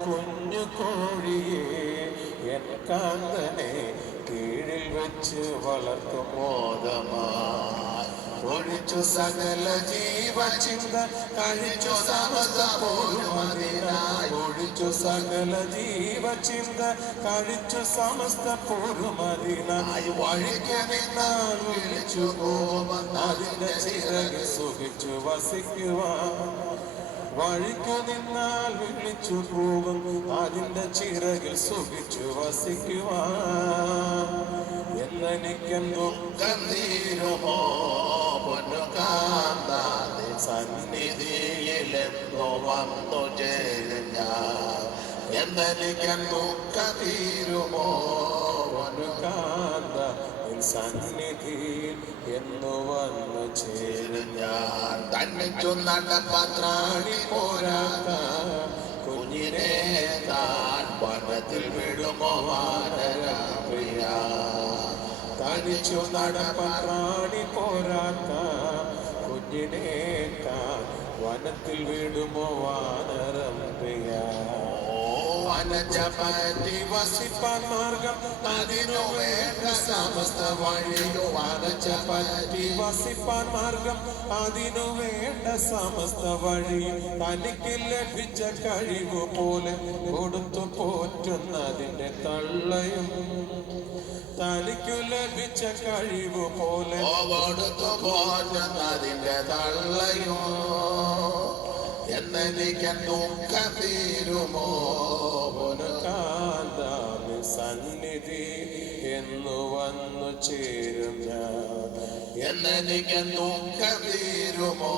കുഞ്ഞു കോഴിയെ എൻ കാന്തനെ കീഴിൽ വെച്ച് വളർത്തും മോദമായി ഒഴിച്ചു സകല ജീവചിന്ത കഴിച്ചു സമസ്ത പോരുമതിനായി ഒഴിച്ചു സകല ജീവചിന്ത കഴിച്ചു സമസ്ത പോരുമതിനായി വഴിക്ക് നിന്നാൽ വിളിച്ചു പോവാൻ അതിന്റെ ചിറകിൽ സുഖിച്ചു വസിക്കുവാൻ വഴിക്കു നിന്നാൽ വിളിച്ചു പോകും അതിന്റെ ചിറകിൽ സുഖിച്ചു വസിക്കുവാൻ എന്നെനിക്കെന്തോ കന്തീരുമോ പൊന്നുകാന്താതെ സന്നിധിയിലെന്തോ വന്നു ചേരുന്ന എന്നെനിക്കെന്തോ കന്തീരുമോ പൊന്നുകാന്ത സന്നിധിയിൽ എന്നു വന്നു ചേരും ഞാൻ തന്നിച്ചു നടപ്പത്രാണി പോരാത്ത കുഞ്ഞിനെ താൻ വനത്തിൽ വിടുമോ വാനരപ്രിയ തനിച്ചു നടപ്പത്രാണി പോരാത്ത കുഞ്ഞിനെ താൻ വനത്തിൽ വിടുമോ വാനരം പ്രിയ വനജപതി വസിപ്പാൻ മാർഗം അതിനു വേണ്ട സമസ്ത വഴിയോ വനജപതി വസിപ്പാൻ മാർഗം അതിനു വേണ്ട സമസ്ത വഴിയും തനിക്ക് ലഭിച്ച കഴിവ് പോലെ കൊടുത്തു പോറ്റുന്നതിന്റെ തള്ളയും തനിക്കു ലഭിച്ച കഴിവ് പോലെ കൊടുത്തു പോറ്റുന്നതിന്റെ തള്ളയോ എന്നെനിക്കെന്തോ കതീരുമോ സന്നിധി എന്നു വന്നു ചേരും ഞാൻ എന്നെനിക്കെന്തോ കതീരുമോ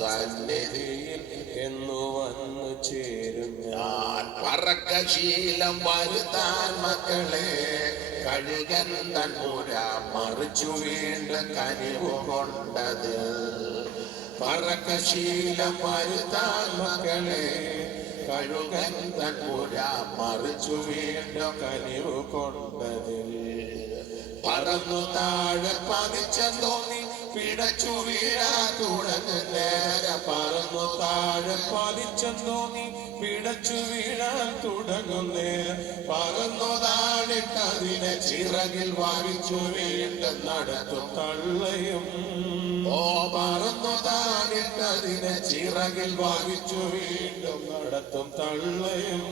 സന്നിധിയിൽ എന്നു വന്നു ചേരും ഞാൻ പറക്കശീലം വരുത്താൻ മക്കളെ കഴുകൻ തൻ പുര മറിച്ചു വീണ്ടും കനിവ് കൊണ്ടത് പറക്കശീലം വരുത്താൻ മക്കളെ കഴുകൻ തൻ പുര മറിച്ചു വീണ്ടും കനിവ് കൊണ്ടതിൽ പറന്നു താഴെ പതിച്ചെന്തോന്നി പിടച്ചു വീഴാൻ തുടങ്ങുന്നേര പറന്നു താഴെ പതിച്ചെന്തോന്നി പിടച്ചു വീഴാൻ തുടങ്ങുന്നേര പറന്നു താഴിട്ടതിനെ ചിറകിൽ വാങ്ങിച്ചു വീണ്ടും നടത്തും തള്ളയും ഓ പറന്നു താഴിട്ടതിനെ ചിറകിൽ വാങ്ങിച്ചു വീണ്ടും നടത്തും തള്ളയും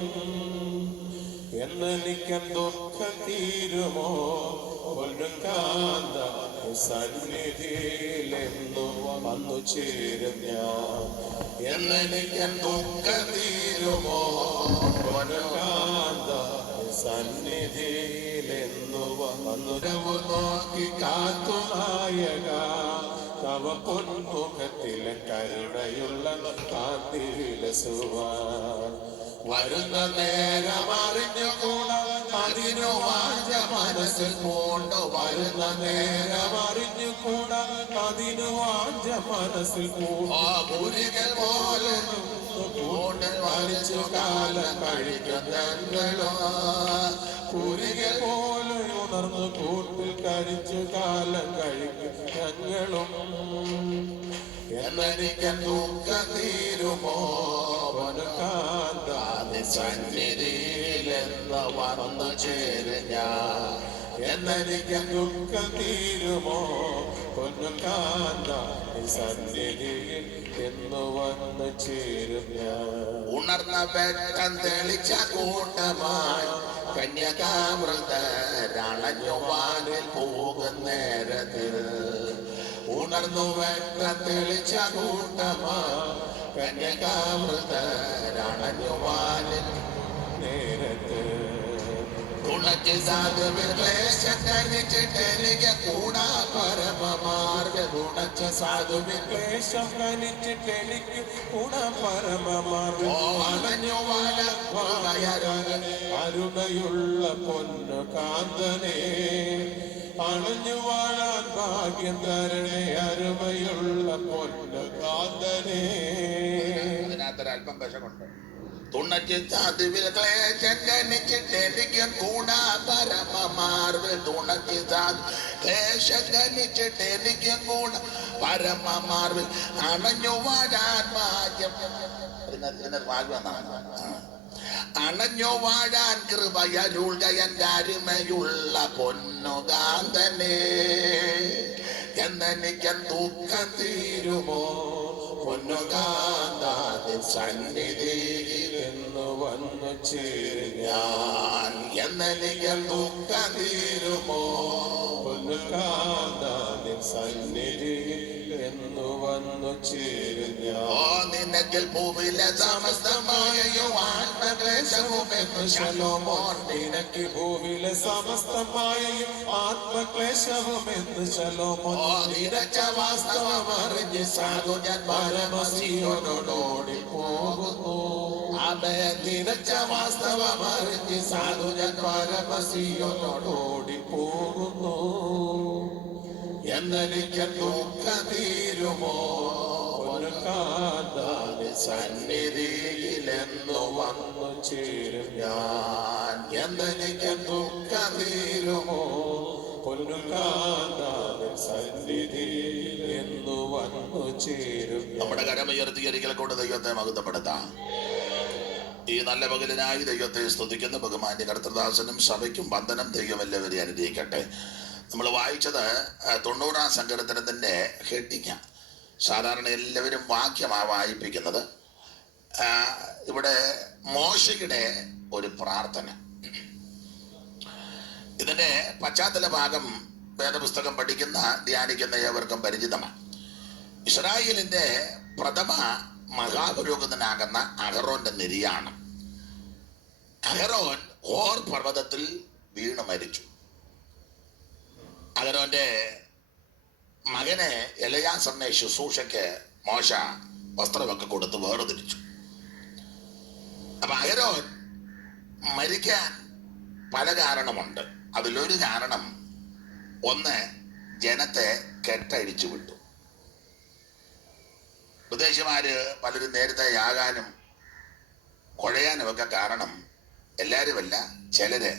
എന്നെനിക്കെന്തൊക്കെ തീരുമോ പൊന്നുകാന്ത സന്നിധിയിലെന്നു വന്നു ചേരും ഞാൻ എന്നെനിക്കെന്തൊക്കെ തീരുമോ പൊന്നുകാന്ത സന്നിധിയിലെന്നു വന്നു നോക്കി കാത്തു നായക തവ പൊന്മുഖത്തിലെ കരുണയുള്ള കാന്തി വിലസുവാൻ വരുന്ന നേരം അറിഞ്ഞുകൂടാ അതിനു വാഞ്ച മനസ്സിൽ പൂണ്ടു വരുന്ന നേരം അറിഞ്ഞുകൂടാ അതിനു വാഞ്ച മനസ്സിൽ പൂരികൾ പോലെ കൂട്ടിൽ വലിച്ചു കാലം കഴിക്കുന്നോ കുരികൾ പോലെ ഉണർന്നു കൂട്ടിൽ കഴിച്ചു കാലം കഴിക്കും ഞങ്ങളും എന്നെനിക്കെന്തോ കതീരുമോ സന്നിധിയിലെന്ന് വന്നു ചേരും ഞാൻ എന്നെനിക്കെന്തോ കതീരുമോ പൊന്നുകാന്ത സന്നിധിയിൽ എന്ന് വന്നു ചേരും ഞാൻ ഉണർന്ന വെട്ടം തെളിച്ച കൂട്ടമായി കന്യകാമൃതരണഞ്ഞുവാനിൽ പോകുന്നേരത്തിൽ ഉണർന്നു വെട്ടം തെളിച്ച കൂട്ടമായി കന്യകാമൃതരണഞ്ഞുവാനിൽ നേരത്ത് ഗുണച്ച് സാധുവിൽ ക്ലേശം കനിച്ചിട്ടെനിക്ക് കൂടാ പരമമാർഗ ഗുണച്ച സാധുവിൽ ക്ലേശം കനിച്ചിട്ടെനിക്ക് കൂടാ പരമമാർഗ അണഞ്ഞുവാല അരുണയുള്ള പൊന്നു കാന്തനെ അണഞ്ഞു വാഴാൻ ഭാഗ്യം തരണേ അരുമയുള്ള പൊന്നു കാന്തനെ അതിനകത്തൊരല്പം വിഷമുണ്ട് തുണച്ചിൽ ക്ലേശം ഗണിച്ചിട്ടെനിക്കും കൂടാ പരമമാർവിൽ ക്ലേശം ഗണിച്ചിട്ടെനിക്കും കൂടാ പരമമാർവിൽ അണഞ്ഞു വാഴാൻ ഭാഗ്യം അണഞ്ഞു വാഴാൻ കൃപയരുൾക എൻ്റെ അരുമയുള്ള പൊന്നുകാന്തനെ എന്നെനിക്ക് ദുഃഖം തീരുമോ പൊന്നുകാന്താതെ സന്നിധിയിൽ എന്ന് വന്നു ചേരും ഞാൻ എന്നെനിക്ക് ദുഃഖം തീരുമോ പൊന്നുകാന്താതെ സന്നിധിയിൽ എന്ന് വന്നു ചേരും ഓ നിനക്കിൽ ഭൂമിയിലെ സമസ്തമായും ആത്മക്ലേശവും എന്ന് ശലോമോൻ നിനക്ക് ഭൂവിലെ സമസ്തമായും ആത്മക്ലേശവും എന്ന് ശലോമോൻ ഓ നിരച്ച വാസ്തവം അറിഞ്ഞ് സാധു ഞാൻ പരമസിയോനോടോടി പോകുന്നു അവേ നിരച്ച വാസ്തവം അറിഞ്ഞ് സാധു ഞാൻ പരമസിയോനോടോടി പോകുന്നു എന്നെനിക്ക് ദുഃഖം തീരുമോ പൊന്നുകാന്താതെ സന്നിധിയിലെന്നു വന്നു ചേരും ഞാൻ എന്നെനിക്ക് ദുഃഖം തീരുമോ പൊന്നുകാന്താതെ സന്നിധിയിൽ എന്ന് വന്നു ചേരും നമ്മുടെ കരമുയർത്തി ഒരിക്കൽ കൊണ്ട് ദൈവത്തെ മഹത്വപ്പെടുത്താം. ഈ നല്ല പകലിനായി ദൈവത്തെ സ്തുതിക്കുന്ന ബഹുമാന്യ കർത്തൃദാസനും സഭയ്ക്കും വന്ദനം. ദൈവം എല്ലാവരെയും അനുഗ്രഹിക്കട്ടെ. നമ്മൾ വായിച്ചത് 90-ാം സങ്കീർത്തനത്തിൻ്റെ ഹെഡിങ്. സാധാരണ എല്ലാവരും വാക്യമാണ് വായിപ്പിക്കുന്നത്. ഇവിടെ മോശയുടെ ഒരു പ്രാർത്ഥന. ഇതിൻ്റെ പശ്ചാത്തല ഭാഗം വേദപുസ്തകം പഠിക്കുന്ന ധ്യാനിക്കുന്ന ഏവർക്കും പരിചിതമാണ്. ഇസ്രായേലിൻ്റെ പ്രഥമ മഹാപുരോഹിതനാകുന്ന അഹറോന്റെ നിര്യാണം. അഹറോൻ ഹോർ പർവ്വതത്തിൽ വീണു മരിച്ചു. അഹറോന്റെ മകനെ എലയാസറിനെ ശുശ്രൂഷയ്ക്ക് മോശ വസ്ത്രമൊക്കെ കൊടുത്ത് വേർതിരിച്ചു. അപ്പൊ അഹരോൻ മരിക്കാൻ പല കാരണമുണ്ട്. അതിലൊരു കാരണം, ഒന്ന്, ജനത്തെ കെട്ടഴിച്ചു വിട്ടു. വിദേശിമാര് പലരും നേരത്തെ യാകാനും കുഴയാനും ഒക്കെ കാരണം എല്ലാവരുമല്ല, ചിലര്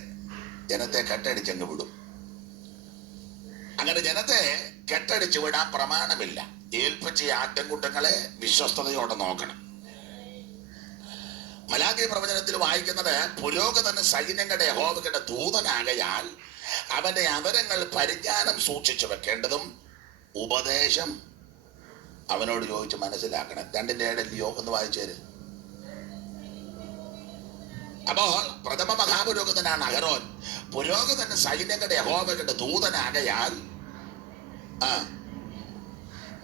ജനത്തെ കെട്ടടിച്ചങ്ങ് വിടും. അങ്ങനെ ജനത്തെ കെട്ടടിച്ചു വിടാൻ പ്രമാണമില്ല. ഏൽപ്പിച്ച ആട്ടിൻകൂട്ടങ്ങളെ വിശ്വസ്തയോടെ നോക്കണം. മലാഖി പ്രവചനത്തിൽ വായിക്കുന്നത്, പുരോഹിതന് സൈന്യങ്ങളുടെ യഹോവയുടെ ദൂതനാകയാൽ അവന്റെ അവരങ്ങൾ പരിജ്ഞാനം സൂക്ഷിച്ചു വെക്കേണ്ടതും ഉപദേശം അവനോട് ചോദിച്ച് മനസ്സിലാക്കണം. 2:7 ഒന്ന് വായിച്ചേര്. അപ്പോൾ പ്രഥമ മഹാപുരോഹിതനാണ് അഹരോൻ. പുരോഹിതന് സൈന്യങ്ങളുടെ യഹോവയുടെ ദൂതനാകയാൽ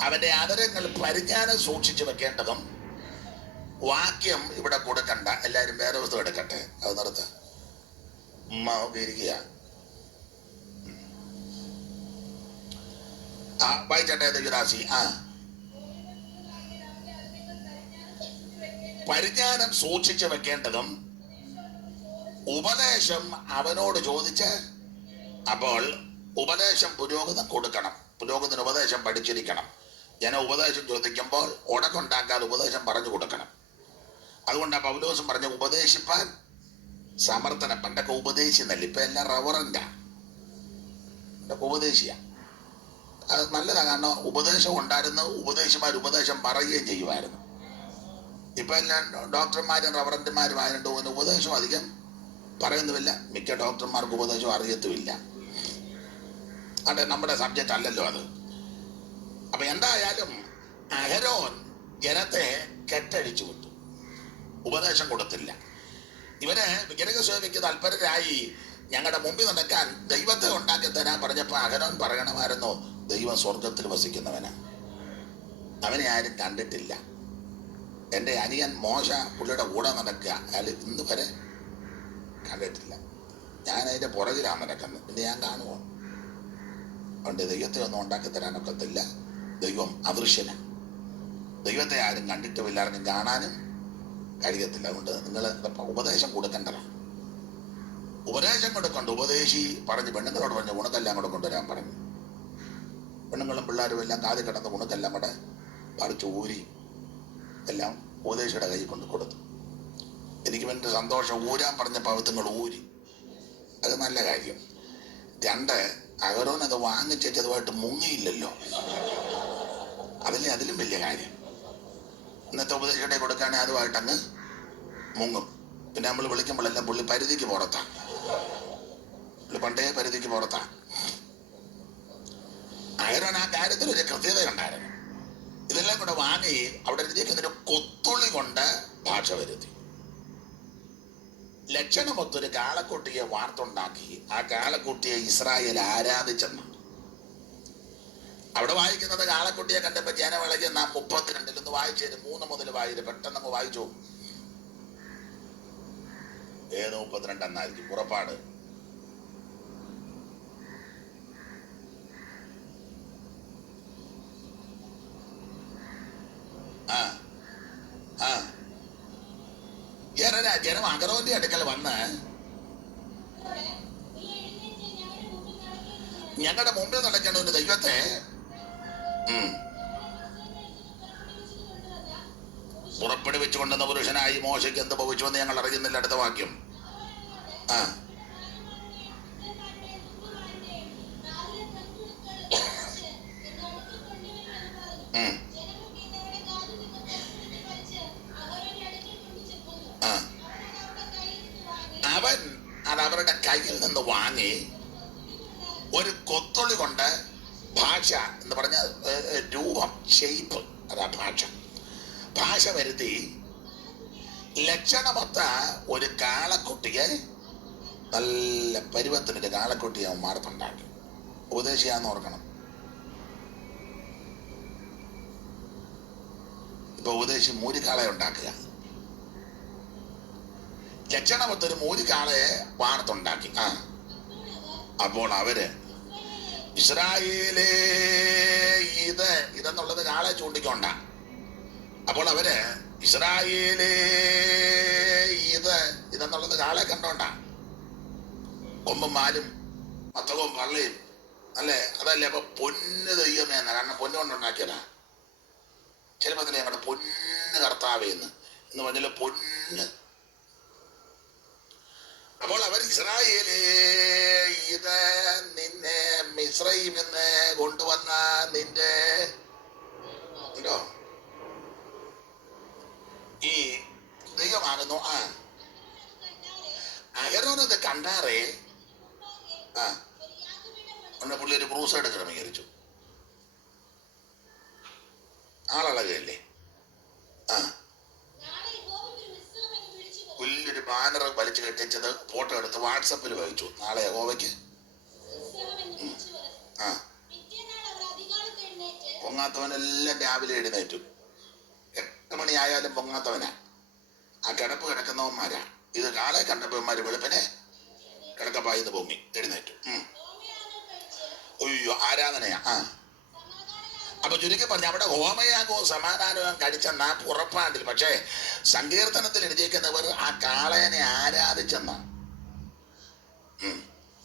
അവന്റെ ആദരങ്ങൾ പരിജ്ഞാനം സൂക്ഷിച്ചു വെക്കേണ്ടതും. വാക്യം ഇവിടെ കൊടുക്കണ്ട, എല്ലാരും വേറെ പുസ്തകം എടുക്കട്ടെ. അത് നിർത്ത ഇരിക്കുക. വായിച്ചട്ടെ ദൈവദാസി. പരിജ്ഞാനം സൂക്ഷിച്ചു വെക്കേണ്ടതും ഉപദേശം അവനോട് ചോദിച്ച്. അപ്പോൾ ഉപദേശം പുരോഹിതൻ കൊടുക്കണം. പുരോഹിതന് ഉപദേശം പഠിച്ചിരിക്കണം. ജന ഉപദേശം ചോദിക്കുമ്പോൾ ഉടക്കുണ്ടാക്കാതെ ഉപദേശം പറഞ്ഞു കൊടുക്കണം. അതുകൊണ്ടാണ് പൗലോസും പറഞ്ഞ ഉപദേശിപ്പാൻ സമർത്ഥനം. പണ്ടൊക്കെ ഉപദേശിന്നല്ല, ഇപ്പൊ എല്ലാം റവറന്റാ. ഉപദേശിയ അത് നല്ലതാണ്. കാരണം ഉപദേശം ഉണ്ടായിരുന്നു, ഉപദേശിമാർ ഉപദേശം പറയുകയും ചെയ്യുമായിരുന്നു. ഇപ്പൊ എല്ലാം ഡോക്ടർമാരും റവറന്റുമാരും ആയതുകൊണ്ട് ഉപദേശം അധികം പറയുന്നുമില്ല. മിക്ക ഡോക്ടർമാർക്ക് ഉപദേശം അറിയത്തുമില്ല. അതെ, നമ്മുടെ സബ്ജക്റ്റ് അല്ലല്ലോ അത്. അപ്പൊ എന്തായാലും അഹരോൻ ജനത്തെ കെട്ടഴിച്ചു വിട്ടു, ഉപദേശം കൊടുത്തില്ല. ഇവര് വിഗ്രഹ സേവയ്ക്ക് തൽപരരായി ഞങ്ങളുടെ മുമ്പിൽ നടക്കാൻ ദൈവത്തെ ഉണ്ടാക്കി തരാൻ പറഞ്ഞപ്പോ അഹരോൻ പറയണമായിരുന്നു, ദൈവം സ്വർഗത്തിൽ വസിക്കുന്നവനാ, അവനെ ആരും കണ്ടിട്ടില്ല. എൻ്റെ അനിയൻ മോശ പുള്ളിയുടെ കൂടെ നടക്കുക, അയാൾ ഇന്ന് വരെ കണ്ടിട്ടില്ല. ഞാൻ അതിൻ്റെ പുറകിലാണ് നടക്കുന്നത്, പിന്നെ ഞാൻ കാണുമോ? അതുകൊണ്ട് ദൈവത്തെ ഒന്നും ഉണ്ടാക്കി തരാനൊക്കത്തില്ല. ദൈവം അദൃശ്യനാണ്. ദൈവത്തെ ആരും കണ്ടിട്ടുമില്ല, ആർക്കും കാണാനും കഴിയത്തില്ല. അതുകൊണ്ട് നിങ്ങൾ ഉപദേശം കൊടുക്കേണ്ടതാണ്. ഉപദേശം കൊടുക്കണ്ട. ഉപദേശി പറഞ്ഞ് പെണ്ണുങ്ങളോട് പറഞ്ഞ് ഉണക്കെല്ലാം കൂടെ കൊണ്ടുവരാൻ പറഞ്ഞു. പെണ്ണുങ്ങളും പിള്ളേരും എല്ലാം കാതി കിടന്ന് ഉണക്കെല്ലാം കൂടെ പറിച്ച് ഊരി എല്ലാം ഉപദേശിയുടെ കൈ കൊണ്ട് കൊടുത്തു. എനിക്ക് വലിയ സന്തോഷം. ഊരാൻ പറഞ്ഞ പവിത്രങ്ങൾ ഊരി, അത് നല്ല കാര്യം. രണ്ട്, അഹരോൻ അത് വാങ്ങിച്ചതുമായിട്ട് മുങ്ങിയില്ലല്ലോ, അതിലും വലിയ കാര്യം. ഇന്നത്തെ ഉപദേശിയുടെ കൊടുക്കുകയാണെങ്കിൽ അതുമായിട്ട് അങ്ങ് മുങ്ങും. പിന്നെ നമ്മൾ വിളിക്കുമ്പോഴെല്ലാം പുള്ളി പരിധിക്ക് പുറത്താ, പുള്ളി പണ്ടേ പരിധിക്ക് പുറത്താ. അഹരോൻ ആ കാര്യത്തിൽ ഒരു കൃത്യത ഉണ്ടായിരുന്നു. ഇതെല്ലാം കൂടെ വാങ്ങി അവിടെ എഴുതിയേക്കുന്നൊരു കൊത്തുള്ളി കൊണ്ട് ഭാഷ വരുത്തി. ലക്ഷണമൊത്തൊരു കാളക്കുട്ടിയെ വാർത്തുണ്ടാക്കി. ആ കാളക്കുട്ടിയെ ഇസ്രായേൽ ആരാധിച്ചെന്ന അവിടെ വായിക്കുന്നത്. കാളക്കുട്ടിയെ കണ്ടപ്പോ ജനവിളകി. നാം 32 ഒന്ന് വായിച്ചേരും, 3 മുതൽ വായിച്ച് പെട്ടെന്ന് അങ്ങ് വായിച്ചു. ഏത് 32 എന്നായിരിക്കും? പുറപ്പാട്. ജനം അഹരോന്റെ അടുക്കൽ വന്ന് ഞങ്ങളുടെ മുമ്പിൽ നടക്കേണ്ട ഒരു ദൈവത്തെ പുറപ്പെടു വെച്ചുകൊണ്ടെന്ന പുരുഷനായി മോശയ്ക്ക് എന്ത് ഭവിച്ചുവെന്ന് ഞങ്ങൾ അറിയുന്നില്ല. അടുത്ത വാക്യം. അവൻ അത് അവരുടെ കയ്യിൽ നിന്ന് വാങ്ങി ഒരു കൊത്തുള്ളി കൊണ്ട് ഭാഷ എന്ന് പറഞ്ഞ രൂപം, ഷെയ്പ്പ്, അതാ ഭാഷ വരുത്തി ലക്ഷണമൊത്ത ഒരു കാളക്കുട്ടിയെ, നല്ല പരുവത്തിനൊരു കാളക്കുട്ടിയെ മാർത്തുണ്ടാക്കി. ഉപദേശിയാന്ന് ഓർക്കണം. ഇപ്പൊ ഉപദേശി മൂരിക്കാളെ ഉണ്ടാക്കുക. ലക്ഷണമൊത്തൊരു മൂരിക്കാളയെ വാർത്തുണ്ടാക്കി. അപ്പോൾ അവര് ഇസ്രായേലേ ഇതെന്നുള്ളത് കാളെ ചൂണ്ടിക്കൊണ്ട. അപ്പോൾ അവര് ഇസ്രായേലേ ഇതെന്നുള്ളത് കാളെ കണ്ടോണ്ട. കൊമ്പും മാലും മത്തകവും പള്ളിയും അല്ലേ, അതല്ലേ. അപ്പൊ പൊന്ന് ദൈവമേന്ന, കാരണം പൊന്നു കൊണ്ടുണ്ടാക്കിയതാ. ചിലപ്പോ ഞങ്ങളുടെ പൊന്ന് കർത്താവേന്ന് എന്ന് പറഞ്ഞാൽ പൊന്ന്. അപ്പോൾ അവർ ഇസ്രായേലേ നിന്നെ മിസ്രയീമിൽ നിന്ന് കൊണ്ടുവന്ന നിന്റെ ഉണ്ടോ ഈ ദൈവമാകുന്നു. അഹരോനത് കണ്ടാറേ പുള്ളി ഒരു ബ്രൂസായിട്ട് ക്രമീകരിച്ചു. ആളഴകല്ലേ. വലിയൊരു ബാനർ വലിച്ചു കെട്ടിച്ചത് ഫോട്ടോ എടുത്ത് വാട്സപ്പിൽ വായിച്ചു. നാളെ യഹോവയ്ക്ക് പൊങ്ങാത്തവനെല്ലാം രാവിലെ എഴുന്നേറ്റു. 8 മണിയായാലും പൊങ്ങാത്തവനാ. ആ കിടപ്പ് കിടക്കുന്നവന്മാരാ. ഇത് കാളെ കണ്ടപ്പന്മാര് വെളുപ്പിനെ കിടക്കപ്പായിന്ന് പൊങ്ങി എഴുന്നേറ്റു. അയ്യോ, ആരാധനയാ. അപ്പൊ ചുരുക്കി പറഞ്ഞ അവിടെ ഹോമയാഗവും സമാധാനവും കഴിച്ചെന്നാ പുറപ്പാണ്ടിൽ. പക്ഷേ സങ്കീർത്തനത്തിൽ എഴുതിയേക്കുന്നവർ ആ കാളയനെ ആരാധിച്ചെന്ന.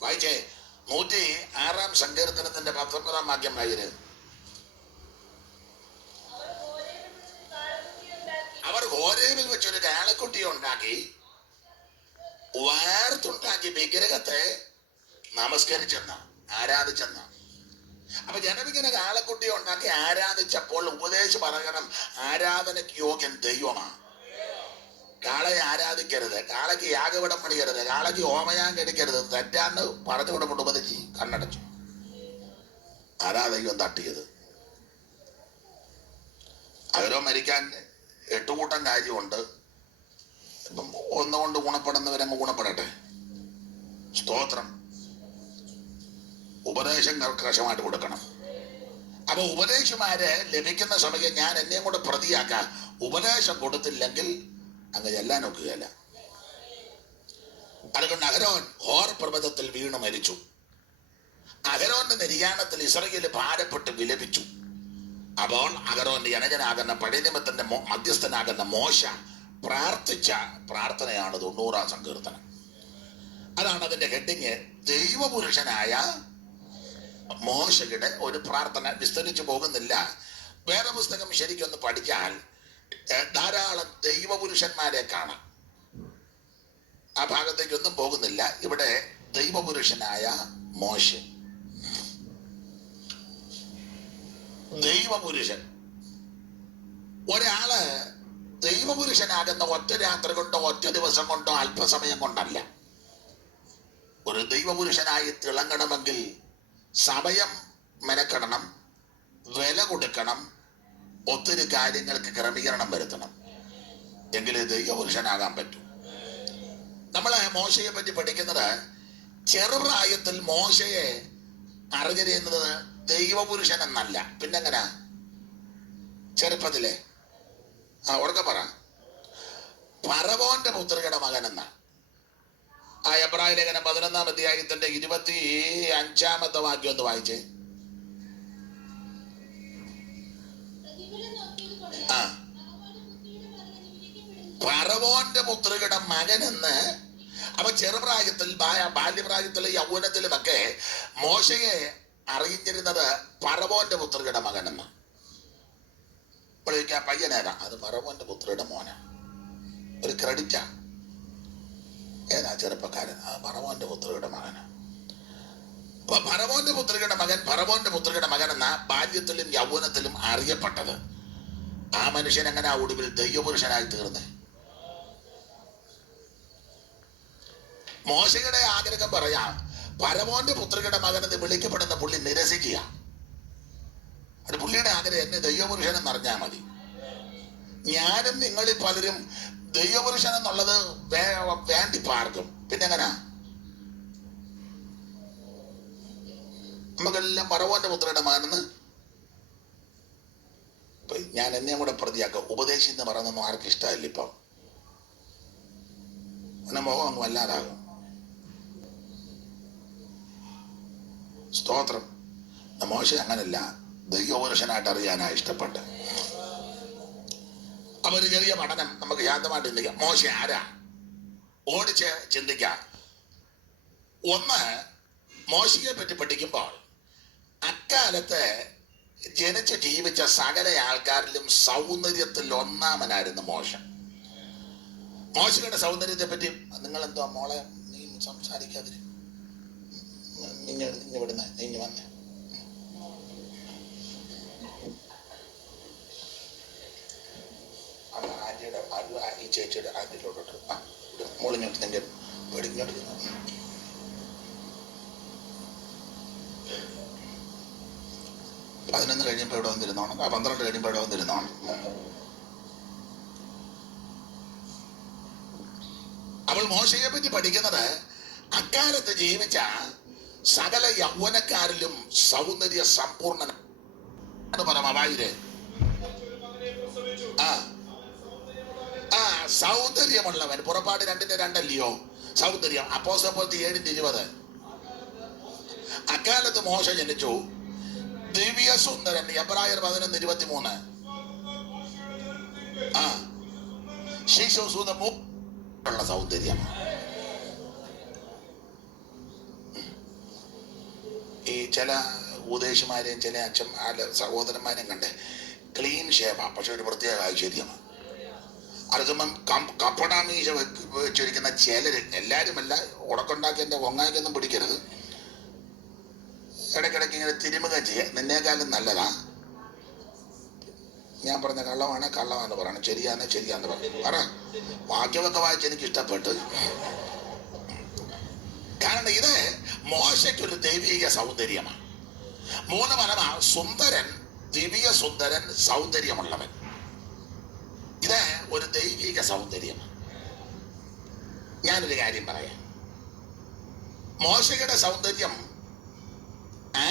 വായിച്ചേ, 106 സങ്കീർത്തനത്തിന്റെ 19 വാക്യം വായിര്. അവർ ഹോരേബിൽ വെച്ചൊരു കാളക്കുട്ടിയെ ഉണ്ടാക്കി, വാർത്തുണ്ടാക്കി വിഗ്രഹത്തെ നമസ്കരിച്ചെന്ന, ആരാധിച്ചെന്ന. അപ്പൊ ജനമിങ്ങനെ കാളക്കുട്ടിയെ ഉണ്ടാക്കി ആരാധിച്ചപ്പോൾ ഉപദേശം പറയണം, ആരാധനയ്ക്ക് യോഗ്യൻ ദൈവമാണ്. കാളയെ ആരാധിക്കരുത്, കാളയ്ക്ക് യാഗപടം പണിയരുത്, കാളയ്ക്ക് ഹോമയാഗം കഴിക്കരുത്, തെറ്റാന്ന് പറഞ്ഞു വിടുമ്പോൾ ഉപദേശി കണ്ണടച്ചു. ആരാ ദൈവം തട്ടിയത്? അവരോ മരിക്കാൻ 8 കൂട്ടം കാര്യമുണ്ട്. ഇപ്പം ഒന്നുകൊണ്ട് ഗുണപ്പെടുന്നവരങ്ങ് ഗുണപ്പെടട്ടെ. സ്തോത്രം. ഉപദേശം കർക്കശമായിട്ട് കൊടുക്കണം. അപ്പൊ ഉപദേശമാര് ലഭിക്കുന്ന സമയം ഞാൻ എന്നെയും കൂടെ പ്രതിയാക്കാം. ഉപദേശം കൊടുത്തില്ലെങ്കിൽ അങ്ങ് ചെല്ലാൻ ഒക്കുകയല്ല. അതുകൊണ്ട് അഹരോൻ ഹോർ പർവ്വതത്തിൽ വീണു മരിച്ചു. അഹരോന്റെ നിര്യാണത്തിൽ ഇസ്രായേൽ ഭാരപ്പെട്ട് വിലപിച്ചു. അപ്പോൾ അഹരോന്റെ അനുജനാകുന്ന പഴയനിയമത്തിന്റെ മധ്യസ്ഥനാകുന്ന മോശ പ്രാർത്ഥിച്ച പ്രാർത്ഥനയാണ് 90 സങ്കീർത്തനം. അതാണ് അതിന്റെ ഹെഡിങ്. ദൈവപുരുഷനായ മോശയുടെ ഒരു പ്രാർത്ഥന. വിസ്തരിച്ചു പോകുന്നില്ല. വേദപുസ്തകം ശരിക്കൊന്ന് പഠിച്ചാൽ ധാരാളം ദൈവപുരുഷന്മാരെ കാണാം. ആ ഭാഗത്തേക്കൊന്നും പോകുന്നില്ല. ഇവിടെ ദൈവപുരുഷനായ മോശെ, ദൈവപുരുഷൻ. ഒരാള് ദൈവപുരുഷനാകുന്ന ഒറ്റ രാത്രി കൊണ്ടോ ഒറ്റ ദിവസം കൊണ്ടോ അല്പസമയം കൊണ്ടല്ല. ഒരു ദൈവപുരുഷനായി തിളങ്ങണമെങ്കിൽ സമയം മെനക്കെടണം, വില കൊടുക്കണം, ഒത്തിരി കാര്യങ്ങൾക്ക് ക്രമീകരണം വരുത്തണം, എങ്കിലേ ദൈവപുരുഷനാകാൻ പറ്റൂ. നമ്മള് മോശയെ പറ്റി പഠിക്കുന്നത് ചെറുപ്രായത്തിൽ മോശയെ അറിഞ്ഞിരുന്നത് ദൈവപുരുഷൻ എന്നല്ല, പിന്നെങ്ങനെ? ചെറുപ്പത്തിലെ ഉറക്കെ പറ, ഫറവോന്റെ പുത്രിയുടെ മകൻ എന്ന. ആ എബ്രായ ലേഖനം 11-ാം അധ്യായത്തിന്റെ 25-ാമത്തെ വാക്യം ഒന്ന് വായിച്ചേ. ആ, ഫറവോന്റെ പുത്രിയുടെ മകൻ എന്ന്. അപ്പൊ ചെറുപ്രായത്തിൽ, ബാല്യപ്രായത്തിലും യൗവനത്തിലുമൊക്കെ മോശയെ അറിഞ്ഞിരുന്നത് ഫറവോന്റെ പുത്രിയുടെ മകൻ എന്ന്. ഇപ്പോഴേക്ക് ആ പയ്യനേതാ? അത് ഫറവോന്റെ പുത്രിയുടെ മോനാ. ഒരു ക്രെഡിറ്റാ. ഏതാ ചെറുപ്പക്കാരൻ? ആ ഫറവോന്റെ പുത്രിയുടെ മകന്. അപ്പൊ ഫറവോന്റെ പുത്രിയുടെ മകൻ എന്ന ബാല്യത്തിലും യൗവനത്തിലും അറിയപ്പെട്ടത് ആ മനുഷ്യൻ എങ്ങനെ ഒടുവിൽ ദൈവപുരുഷനായി തീർന്നേ? മോശയുടെ ആഗ്രഹം പറയാം, ഫറവോന്റെ പുത്രിയുടെ മകൻ എന്ന് വിളിക്കപ്പെടുന്ന പുള്ളി നിരസിക്കുക. അത് പുള്ളിയുടെ ആഗ്രഹം, എന്നെ ദൈവപുരുഷൻ എന്നറിഞ്ഞാൽ മതി. ഞാനും നിങ്ങളിൽ പലരും ദൈവപുരുഷൻ എന്നുള്ളത് വേണ്ടി പാർക്കും. പിന്നെ എങ്ങനെ? നമുക്കെല്ലാം ഫറവോന്റെ പുത്രിയുടെ മകനെന്ന്. ഞാൻ എന്നെ കൂടെ പ്രതിയാക്കാം. ഉപദേശി എന്ന് പറയുന്നൊന്നും ആർക്കും ഇഷ്ടമല്ല. ഇപ്പം എന്നെ മുഖം അങ്ങ് വല്ലാതാകും. സ്തോത്രം. മോശ അങ്ങനല്ല, ദൈവപുരുഷനായിട്ട് അറിയാനാ ഇഷ്ടപ്പെട്ട്. അപ്പൊ ഒരു ചെറിയ പഠനം നമുക്ക് ശാന്തമായിട്ട് ചിന്തിക്കാം. മോശ ആരാ? ഓടിച്ച് ചിന്തിക്കാം. ഒന്ന്, മോശയെ പറ്റി പഠിക്കുമ്പോൾ അക്കാലത്ത് ജനിച്ച് ജീവിച്ച സകല ആൾക്കാരിലും സൗന്ദര്യത്തിൽ ഒന്നാമനായിരുന്നു മോശ. മോശയുടെ സൗന്ദര്യത്തെ പറ്റി നിങ്ങൾ എന്തോ മോളെ നീ സംസാരിക്കാതിരി, നിന്നിവിടുന്ന് നീ വന്നേ. ആന്റിയുടെ ഈ ചേച്ചിയുടെ ആന്റിയിലോട്ട് മോളിഞ്ഞോട്ട് നിന്റെ പേടിഞ്ഞോട്ട് 11 കഴിയുമ്പോൾ ഇവിടെ വന്നിരുന്നോണം. 12 കഴിയുമ്പോൾ ഇവിടെ വന്നിരുന്നോണം. അവൾ മോശയെ പറ്റി പഠിക്കുന്നത് അക്കാലത്ത് ജീവിച്ച സകല യൗവനക്കാരിലും സൗന്ദര്യ സമ്പൂർണൻ പരമവായിരെ. സൗന്ദര്യമുള്ളവൻ. പുറപ്പാട് 2:2 സൗന്ദര്യം. അപ്പോസ്തലപ്രവൃത്തി 7:20. അക്കാലത്ത് മോശ ജനിച്ചു, ദിവ്യ സുന്ദരൻ. എബ്രായർ 11:23. ശിശുസൂതമുള്ള സൗന്ദര്യം. ഈ ചില ഉപദേശിമാരെയും ചില സഹോദരന്മാരെയും കണ്ടേ ക്ലീൻ ഷേവാ, പക്ഷെ ഒരു പ്രത്യേക ഐശ്വര്യമാണ്. അർജുമൻ കപ്പടാമീശ വെച്ചിരിക്കുന്ന ചിലര്, എല്ലാരുമല്ല, ഉടക്കുണ്ടാക്കി എൻ്റെ ഒങ്ങായിക്കൊന്നും പിടിക്കരുത്. ഇടയ്ക്കിടയ്ക്ക് ഇങ്ങനെ തിരുമുഖം ചെയ്യുക. നിന്നേക്കാളും നല്ലതാ. ഞാൻ പറഞ്ഞ കള്ളമാണെന്ന് പറയണം, ശരിയാന്ന് പറ. വാക്യമൊക്കെ വായിച്ച് എനിക്ക് ഇഷ്ടപ്പെട്ടു. കാരണം ഇത് മോശയ്ക്കൊരു ദൈവിക സൗന്ദര്യമാണ്. 3 ഫലമാ: സുന്ദരൻ, ദിവ്യ സുന്ദരൻ, സൗന്ദര്യമുള്ളവൻ. ഇത് ഒരു ദൈവിക സൗന്ദര്യമാണ്. ഞാനൊരു കാര്യം പറയാം. മോശയുടെ സൗന്ദര്യം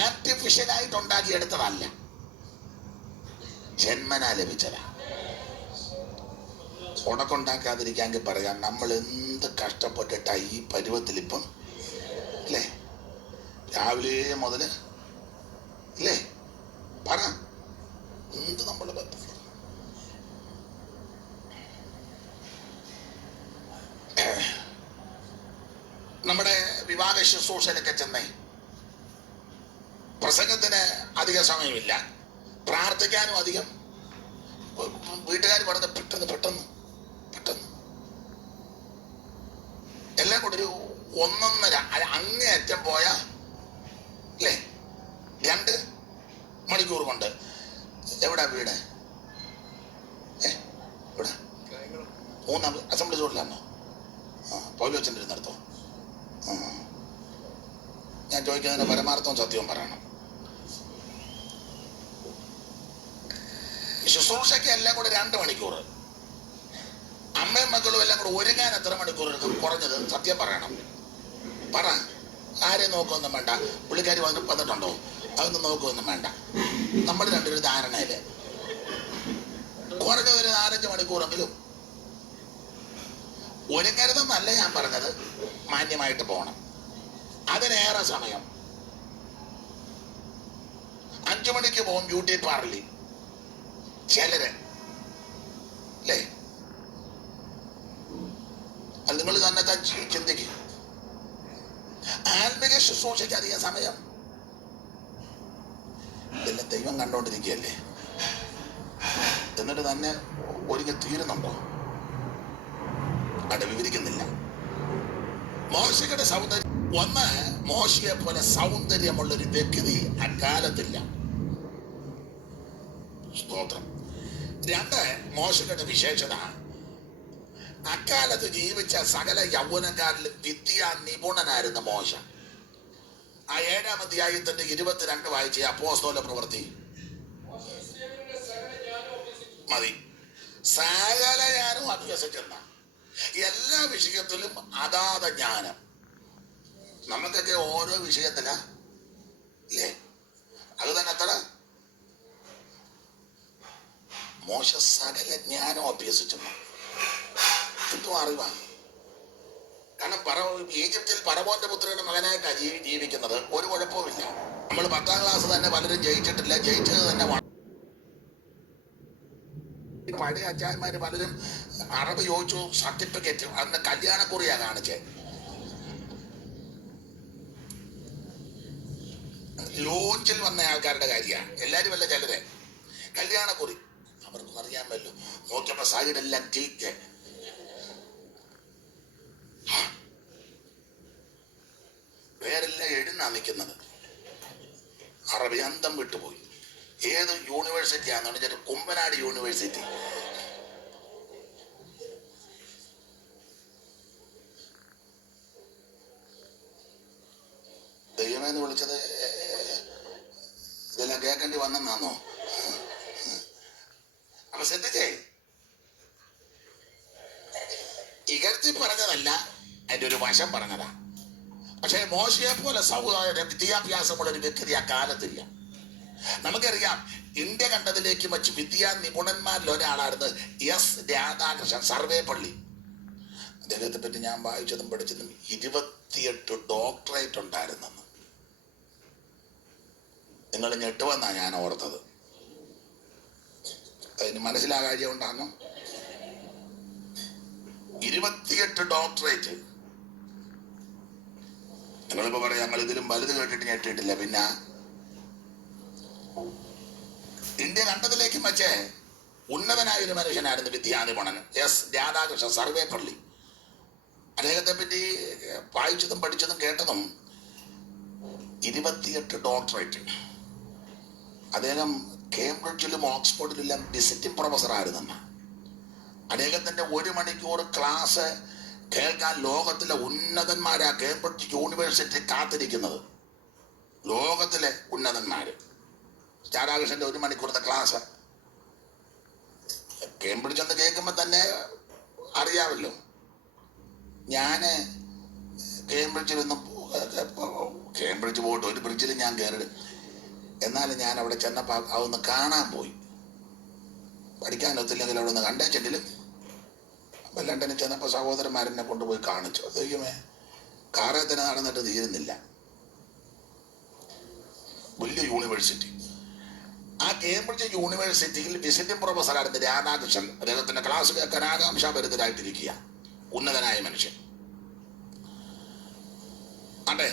ആർട്ടിഫിഷ്യലായിട്ട് ഉണ്ടാക്കിയെടുത്തതല്ല, ജന്മനാ ലഭിച്ചതാ. ഉണക്കുണ്ടാക്കാതിരിക്കാമെങ്കിൽ പറയാം, നമ്മൾ എന്ത് കഷ്ടപ്പെട്ടിട്ടാ ഈ പരുവത്തിൽ ഇപ്പം, അല്ലേ? രാവിലെ മുതൽ അല്ലേ? പറ, എന്ത് നമ്മൾ നമ്മുടെ വിവാഹ ശുശ്രൂഷയിലൊക്കെ ചെന്നേ, പ്രസംഗത്തിന് അധിക സമയമില്ല, പ്രാർത്ഥിക്കാനും അധികം. വീട്ടുകാർ പറഞ്ഞ പെട്ടെന്ന് 1.5 അങ്ങേയറ്റം പോയ അല്ലേ 2 മണിക്കൂർ കൊണ്ട് എവിടാ വീട്? ഇവിടെ 3 അസംബ്ലി റോഡിലാണോ? പൗലോച്ചൻ്റെ നടത്തോ? ഞാൻ ചോദിക്കുന്നതിന് പരമാർത്ഥവും സത്യവും പറയണം. ശുശ്രൂഷയ്ക്ക് എല്ലാം കൂടെ 2 മണിക്കൂർ, അമ്മയും മക്കളും എല്ലാം കൂടെ ഒരുങ്ങാൻ എത്ര മണിക്കൂർ എടുക്കും? കുറഞ്ഞത് സത്യം പറയണം. പറ. ആരെയും നോക്കുകയൊന്നും വേണ്ട. പുള്ളിക്കാരി വന്നിട്ടുണ്ടോ അതൊന്നും നോക്കുകയൊന്നും വേണ്ട. നമ്മൾ രണ്ടൊരു ധാരണയില് കുറഞ്ഞ ഒരു 4-5 മണിക്കൂറെങ്കിലും ഒരുങ്ങരുതെന്നല്ല ഞാൻ പറഞ്ഞത്, മാന്യമായിട്ട് പോകണം. അതിനേറെ സമയം 5 മണിക്ക് പോകും ബ്യൂട്ടി പാർലറിൽ ചിലര് അല്ലേ? അത് നിങ്ങൾ തന്നെ ചിന്തിക്കും. ആത്മിക ശുശ്രൂഷയ്ക്ക് അധികം സമയം ഇതെല്ലാം ദൈവം കണ്ടോണ്ടിരിക്കുകയല്ലേ? എന്നിട്ട് തന്നെ ഒരുങ്ങി തീരുന്നുണ്ടോ? അവിടെ വിവരിക്കുന്നില്ല. മോശയുടെ സൗന്ദര്യം, ഒന്ന്, മോശയെ പോലെ സൗന്ദര്യമുള്ളൊരു വ്യക്തി അക്കാലത്തില്ല. സ്തോത്രം. 2, മോശയുടെ വിശേഷത, അക്കാലത്ത് ജീവിച്ച സകല യൗവനക്കാരിലും വിദ്യാ നിപുണനായിരുന്ന മോശ. ആ 7-ാം അധ്യായത്തിന്റെ 22 വായിച്ച അപ്പോസ്തല പ്രവൃത്തി മതി. സകല ജ്ഞാനം അഭ്യസിക്കുന്ന എല്ലാ വിഷയത്തിലും അഗാധ ജ്ഞാനം. നമുക്കൊക്കെ ഓരോ വിഷയത്തിലാ ഇല്ലേ? അത് തന്നെ എത്ര മോശ സകല ജ്ഞാനം അഭ്യസിച്ചെന്നു. എന്തും അറിവാണ്. കാരണം ഈജിപ്തിൽ ഫറവോന്റെ പുത്രയുടെ മകനായിട്ടാണ് ജീവിക്കുന്നത്. ഒരു കുഴപ്പവുമില്ല. നമ്മൾ 10ാം ക്ലാസ് തന്നെ പലരും ജയിച്ചിട്ടില്ല. ജയിച്ചത് തന്നെ പഴയ അച്ചായന്മാര് പലരും അറബ് ചോദിച്ചു സർട്ടിഫിക്കറ്റ്, അന്ന് കല്യാണക്കുറിയാ കാണിച്ചേ. ലോഞ്ചിൽ വന്ന ആൾക്കാരുടെ കാര്യമാണ്. എല്ലാരും അല്ല, ചിലരെ കല്യാണക്കുറി അവർക്കും അറിയാമല്ലോ. നോക്കിയപ്പോ സൈഡെല്ലാം ടീക്ക്. പേരെല്ലാം എഴുന്നാ നിൽക്കുന്നത്. അറബി അന്തം വിട്ടുപോയി. ഏത് യൂണിവേഴ്സിറ്റിയാണെന്ന് പറഞ്ഞാൽ കുമ്പനാട് യൂണിവേഴ്സിറ്റി. ദൈവമേന്ന് വിളിച്ചത് ഇതെല്ലാം കേൾക്കേണ്ടി വന്നെന്നാന്നോ? അപ്പൊ ശ്രദ്ധിച്ചേ, ഇകഴ്ത്തി പറഞ്ഞതല്ല, അതിന്റെ ഒരു വശം പറഞ്ഞതാ. പക്ഷെ മോശയെ പോലെ വിദ്യാഭ്യാസമുള്ള ഒരു വ്യക്തി ആ കാലത്തില്ല. നമുക്കറിയാം, ഇന്ത്യ കണ്ടതിലേക്ക് വെച്ച് വിദ്യാ നിപുണന്മാരിൽ ഒരാളായിരുന്നു എസ് രാധാകൃഷ്ണൻ, സർവേപ്പള്ളി. അദ്ദേഹത്തെ പറ്റി ഞാൻ വായിച്ചതും പഠിച്ചതും 28 ഡോക്ടറേറ്റ് ഉണ്ടായിരുന്നെന്ന്. നിങ്ങൾ ഞെട്ടുവെന്നാ ഞാൻ ഓർത്തത്. അതിന് മനസ്സിലാകാര്യം ഉണ്ടാകും. 28 ഡോക്ടറേറ്റ്. നിങ്ങളിപ്പോ പറയാം ഞങ്ങൾ ഇതിലും വലുത് കേട്ടിട്ട് ഞെട്ടിട്ടില്ല. പിന്നെ ഇന്ത്യ കണ്ടതിലേക്ക് വെച്ച് ഉന്നതനായ ഒരു മനുഷ്യനായിരുന്നു വിദ്യാനിപുണൻ എസ് രാധാകൃഷ്ണൻ, സർവേപ്പള്ളി. അദ്ദേഹത്തെ പറ്റി വായിച്ചതും പഠിച്ചതും കേട്ടതും 28 ഡോക്ടറേറ്റ്. അദ്ദേഹം കേംബ്രിഡ്ജിലും ഓക്സ്ഫോർഡിലെല്ലാം വിസിറ്റിംഗ് പ്രൊഫസർ ആയിരുന്നെന്ന്. അദ്ദേഹത്തിന്റെ 1 മണിക്കൂർ ക്ലാസ് കേൾക്കാൻ ലോകത്തിലെ ഉന്നതന്മാരാ കേംബ്രിഡ്ജ് യൂണിവേഴ്സിറ്റി കാത്തിരിക്കുന്നത്. ലോകത്തിലെ ഉന്നതന്മാര്. രാധാകൃഷ്ണന്റെ 1 മണിക്കൂറത്തെ ക്ലാസ് കേംബ്രിഡ്ജ് എന്ന് കേൾക്കുമ്പോ തന്നെ അറിയാമല്ലോ. ഞാന് കേംബ്രിഡ്ജ് പോയിട്ട് ഒരു ബ്രിഡ്ജിൽ ഞാൻ കയറി. എന്നാലും ഞാൻ അവിടെ ചെന്നപ്പോ അതൊന്ന് കാണാൻ പോയി. പഠിക്കാനൊത്തില്ലെങ്കിൽ അവിടെ ഒന്ന് കണ്ടേച്ചെങ്കിലും ലണ്ടനിൽ ചെന്നപ്പോ സഹോദരന്മാരെന്നെ കൊണ്ടുപോയി കാണിച്ചു. ദൈവമേ, കാറേ തന്നെ നടന്നിട്ട് തീരുന്നില്ല. വലിയ യൂണിവേഴ്സിറ്റി. ആ കേംബ്രിഡ്ജ് യൂണിവേഴ്സിറ്റിയിൽ വിസിറ്റിംഗ് പ്രൊഫസറായിരുന്നു രാധാകൃഷ്ണൻ. അദ്ദേഹത്തിന്റെ ക്ലാസ് കേൾക്കാൻ ആകാംക്ഷാഭരിതരായിട്ടിരിക്കുക. ഉന്നതനായ മനുഷ്യൻ. അതെ,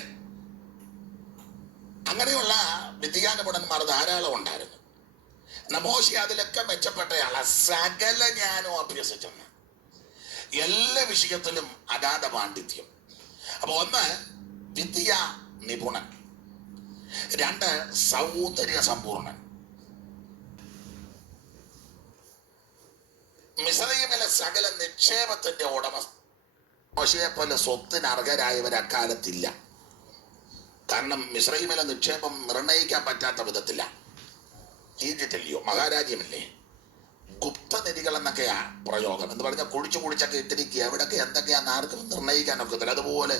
അങ്ങനെയുള്ള വിദ്യാനിപുണന്മാർ ധാരാളം ഉണ്ടായിരുന്നു. മോശ അതിലൊക്കെ മെച്ചപ്പെട്ടയാളെ സകല ജ്ഞാനവും അഭ്യസിച്ചെന്ന്. എല്ലാ വിഷയത്തിലും അഗാധ പാണ്ഡിത്യം. അപ്പൊ ഒന്ന് വിദ്യ നിപുണൻ, രണ്ട് സൗന്ദര്യ സമ്പൂർണൻ. മിസ്രയീമിലെ സകല നിക്ഷേപത്തിന്റെ ഉടമസ്ഥ. മോശയെ പോലെ സ്വത്തിന് അർഹരായവർ അക്കാലത്തില്ല. കാരണം മിസ്രയീമിലെ നിക്ഷേപം നിർണയിക്കാൻ പറ്റാത്ത വിധത്തില്ല. ഈജിപ്തിലെയോ മഹാരാജ്യമല്ലേ, ഗുപ്തനിധികൾ എന്നൊക്കെയാ പ്രയോഗം. എന്ന് പറഞ്ഞാൽ കുടിച്ചു കുടിച്ചൊക്കെ ഇട്ടിരിക്കുക. എവിടൊക്കെ എന്തൊക്കെയാന്ന് ആർക്കും നിർണയിക്കാനൊക്കത്തില്ല. അതുപോലെ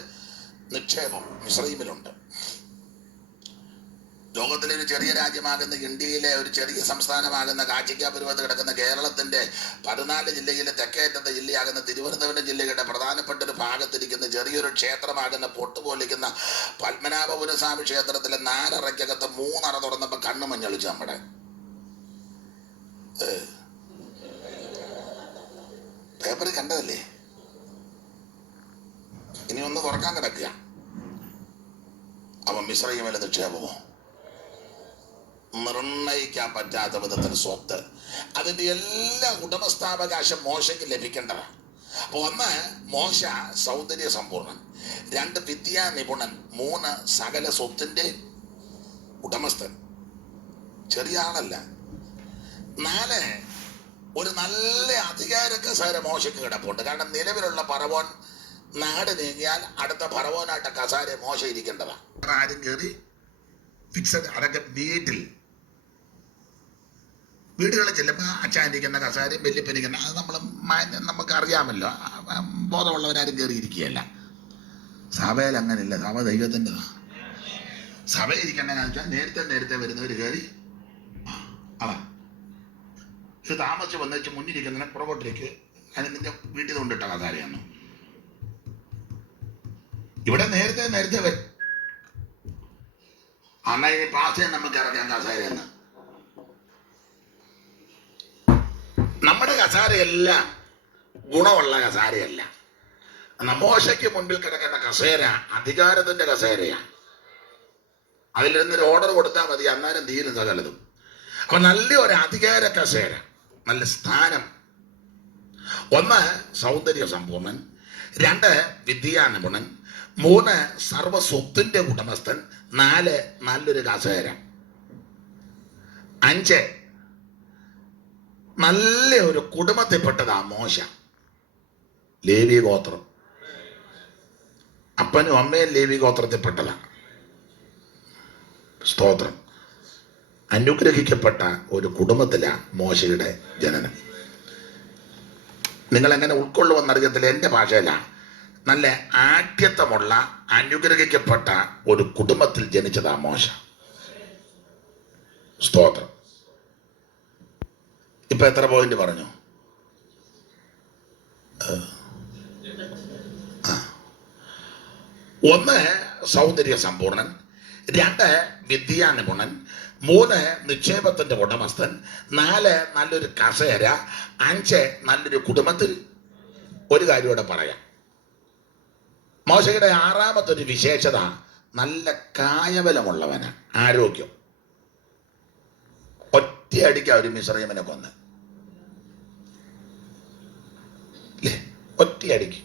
നിക്ഷേപം മിസ്രയീമിലുണ്ട്. ലോകത്തിലെ ഒരു ചെറിയ രാജ്യമാകുന്ന ഇന്ത്യയിലെ ഒരു ചെറിയ സംസ്ഥാനമാകുന്ന കാച്ചിക്ക പരുവത്ത് കിടക്കുന്ന കേരളത്തിന്റെ 14 ജില്ലയിലെ തെക്കേറ്റത്തെ ജില്ലയാകുന്ന തിരുവനന്തപുരം ജില്ലയുടെ പ്രധാനപ്പെട്ട ഒരു ഭാഗത്തിരിക്കുന്ന ചെറിയൊരു ക്ഷേത്രമാകുന്ന പൊട്ടുപോലിക്കുന്ന പത്മനാഭപുര സ്വാമി ക്ഷേത്രത്തിലെ 4 അറയ്ക്കകത്ത് 3 അറ തുറന്നപ്പോ കണ്ണു മഞ്ഞളിച്ചു. നമ്മുടെ പേപ്പറിൽ കണ്ടതല്ലേ, ഇനി ഒന്ന് തുറക്കാൻ കിടക്കുക. അവൻ മിസ്രയീമിലെ നിക്ഷേപമോ നിർണയിക്കാൻ പറ്റാത്ത വിധത്തിൽ സ്വത്ത്, അതിന്റെ എല്ലാ ഉടമസ്ഥാവകാശം മോശയ്ക്ക് ലഭിക്കേണ്ടതാണ്. അപ്പൊ ഒന്ന് മോശ സൗന്ദര്യ സമ്പൂർണൻ, 2 വിദ്യാ നിപുണൻ, 3 സകല സ്വത്തിന്റെ ഉടമസ്ഥൻ. ചെറിയ ആളല്ല. 4 ഒരു നല്ല അധികാര കസേര മോശയ്ക്ക് കിടപ്പുണ്ട്. കാരണം നിലവിലുള്ള ഫറവോൻ നാട് നീങ്ങിയാൽ അടുത്ത ഫറവോനായിട്ട് കസാര മോശ ഇരിക്കേണ്ടതാണ്. ആരും കയറി ഫിക്സഡ്. അതൊക്കെ വീടുകളിൽ ചെല്ലുമ്പോൾ അച്ചാനിരിക്കുന്ന കസാരയും വെല്ലിപ്പനിക്കുന്ന അത് നമുക്ക് അറിയാമല്ലോ. ബോധമുള്ളവരാരും കയറി ഇരിക്കുകയല്ല. സഭയിൽ അങ്ങനെയില്ല. സഭ ദൈവത്തിൻ്റെതാണ്. സഭ ഇരിക്കേണ്ടതെന്ന് വെച്ചാൽ നേരത്തെ വരുന്നവർ കയറി അതാ ഇത് താമസിച്ച് വന്നേച്ച് മുന്നിരിക്കുന്നതിനെ പുറകോട്ടിലേക്ക് അതിന് നിന്റെ വീട്ടിൽ കൊണ്ടിട്ട കസാരയാണ്. ഇവിടെ നേരത്തെ വരും. അന്നാ ഇനി പാസേ നമുക്ക് ഇറങ്ങാൻ കസാരയെന്ന്. നമ്മുടെ കസാരയല്ല ഗുണമുള്ള കസാരയല്ല. മോശയ്ക്ക് മുൻപിൽ കിടക്കുന്ന കസേര അധികാരത്തിന്റെ കസേരയാണ്. അതിലിരുന്നൊരു ഓർഡർ കൊടുത്താൽ മതി, അന്നേരം തീരും സകലതും. അപ്പൊ നല്ല ഒരു അധികാര കസേര, നല്ല സ്ഥാനം. 1 സൗന്ദര്യ സമ്പൂർണൻ, 2 വിദ്യാ നിപുണൻ, 3 സർവസ്വത്തിന്റെ ഉടമസ്ഥൻ, 4 നല്ലൊരു കസേര, 5 നല്ല ഒരു കുടുംബത്തിൽപ്പെട്ടതാ മോശ. ലേവി ഗോത്രം, അപ്പനും അമ്മയും ലേവി ഗോത്രത്തിൽപ്പെട്ടതാ. സ്തോത്രം. അനുഗ്രഹിക്കപ്പെട്ട ഒരു കുടുംബത്തിലാ മോശയുടെ ജനനം. നിങ്ങൾ എങ്ങനെ ഉൾക്കൊള്ളുമെന്നറിയത്തില്ല. എൻ്റെ ഭാഷയിലാണ്. നല്ല ആഢ്യത്വമുള്ള അനുഗ്രഹിക്കപ്പെട്ട ഒരു കുടുംബത്തിൽ ജനിച്ചതാ മോശ. സ്തോത്രം. ഇപ്പൊ എത്ര പോയിന്റ് പറഞ്ഞു? 1 സൗന്ദര്യ സമ്പൂർണൻ, 2 വിദ്യാ നിപുണൻ, 3 നിക്ഷേപത്തിന്റെ ഉടമസ്ഥൻ, 4 നല്ലൊരു കസേര, 5 നല്ലൊരു കുടുംബത്തിൽ. ഒരു കാര്യം ഇവിടെ പറയാം. മോശയുടെ 6ാമത്തെ ഒരു വിശേഷത നല്ല കായബലമുള്ളവന്, ആരോഗ്യം. ഒറ്റയടിക്കാ ഒരു മിസ്രയീമിനെ കൊന്ന്. ഒറ്റയടിക്ക്.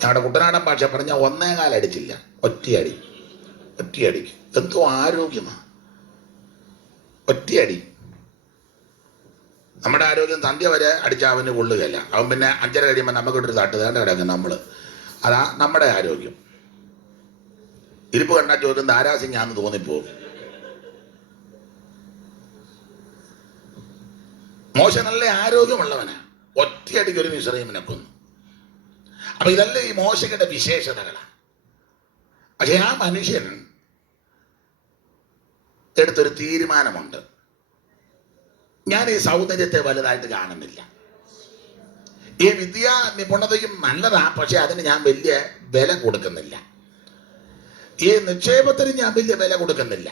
ഞങ്ങളുടെ കുട്ടനാടൻ ഭാഷ പറഞ്ഞ 1 കാൽ അടിച്ചില്ല, ഒറ്റയടിക്ക്. എന്തോ ആരോഗ്യമാണ്. ഒറ്റയടി. നമ്മുടെ ആരോഗ്യം സന്ധ്യ വരെ അടിച്ചാൽ അവന് കൊള്ളുകയല്ല. അവൻ പിന്നെ 5:30 കഴിയുമ്പോൾ നമുക്കിട്ടൊരു തട്ട് തേണ്ട കിടക്കും നമ്മൾ. അതാ നമ്മുടെ ആരോഗ്യം. ഇരിപ്പ് കണ്ടാൽ ചോദ്യം ധാരാസിംഗാന്ന് തോന്നിപ്പോകും. മോശ നല്ല ആരോഗ്യമുള്ളവനാ. ഒറ്റയടിക്ക് ഒരു മിസ്രയീമിനെ കൊന്നു. അപ്പൊ ഇതല്ലേ ഈ മോശയുടെ വിശേഷതകളാണ്. പക്ഷെ ആ മനുഷ്യൻ എടുത്തൊരു തീരുമാനമുണ്ട്. ഞാൻ ഈ സൗന്ദര്യത്തെ വലുതായിട്ട് കാണുന്നില്ല. ഈ വിദ്യാ നിപുണതയും നല്ലതാ, പക്ഷെ അതിന് ഞാൻ വലിയ വില കൊടുക്കുന്നില്ല. ഈ നിക്ഷേപത്തിന് ഞാൻ വലിയ വില കൊടുക്കുന്നില്ല.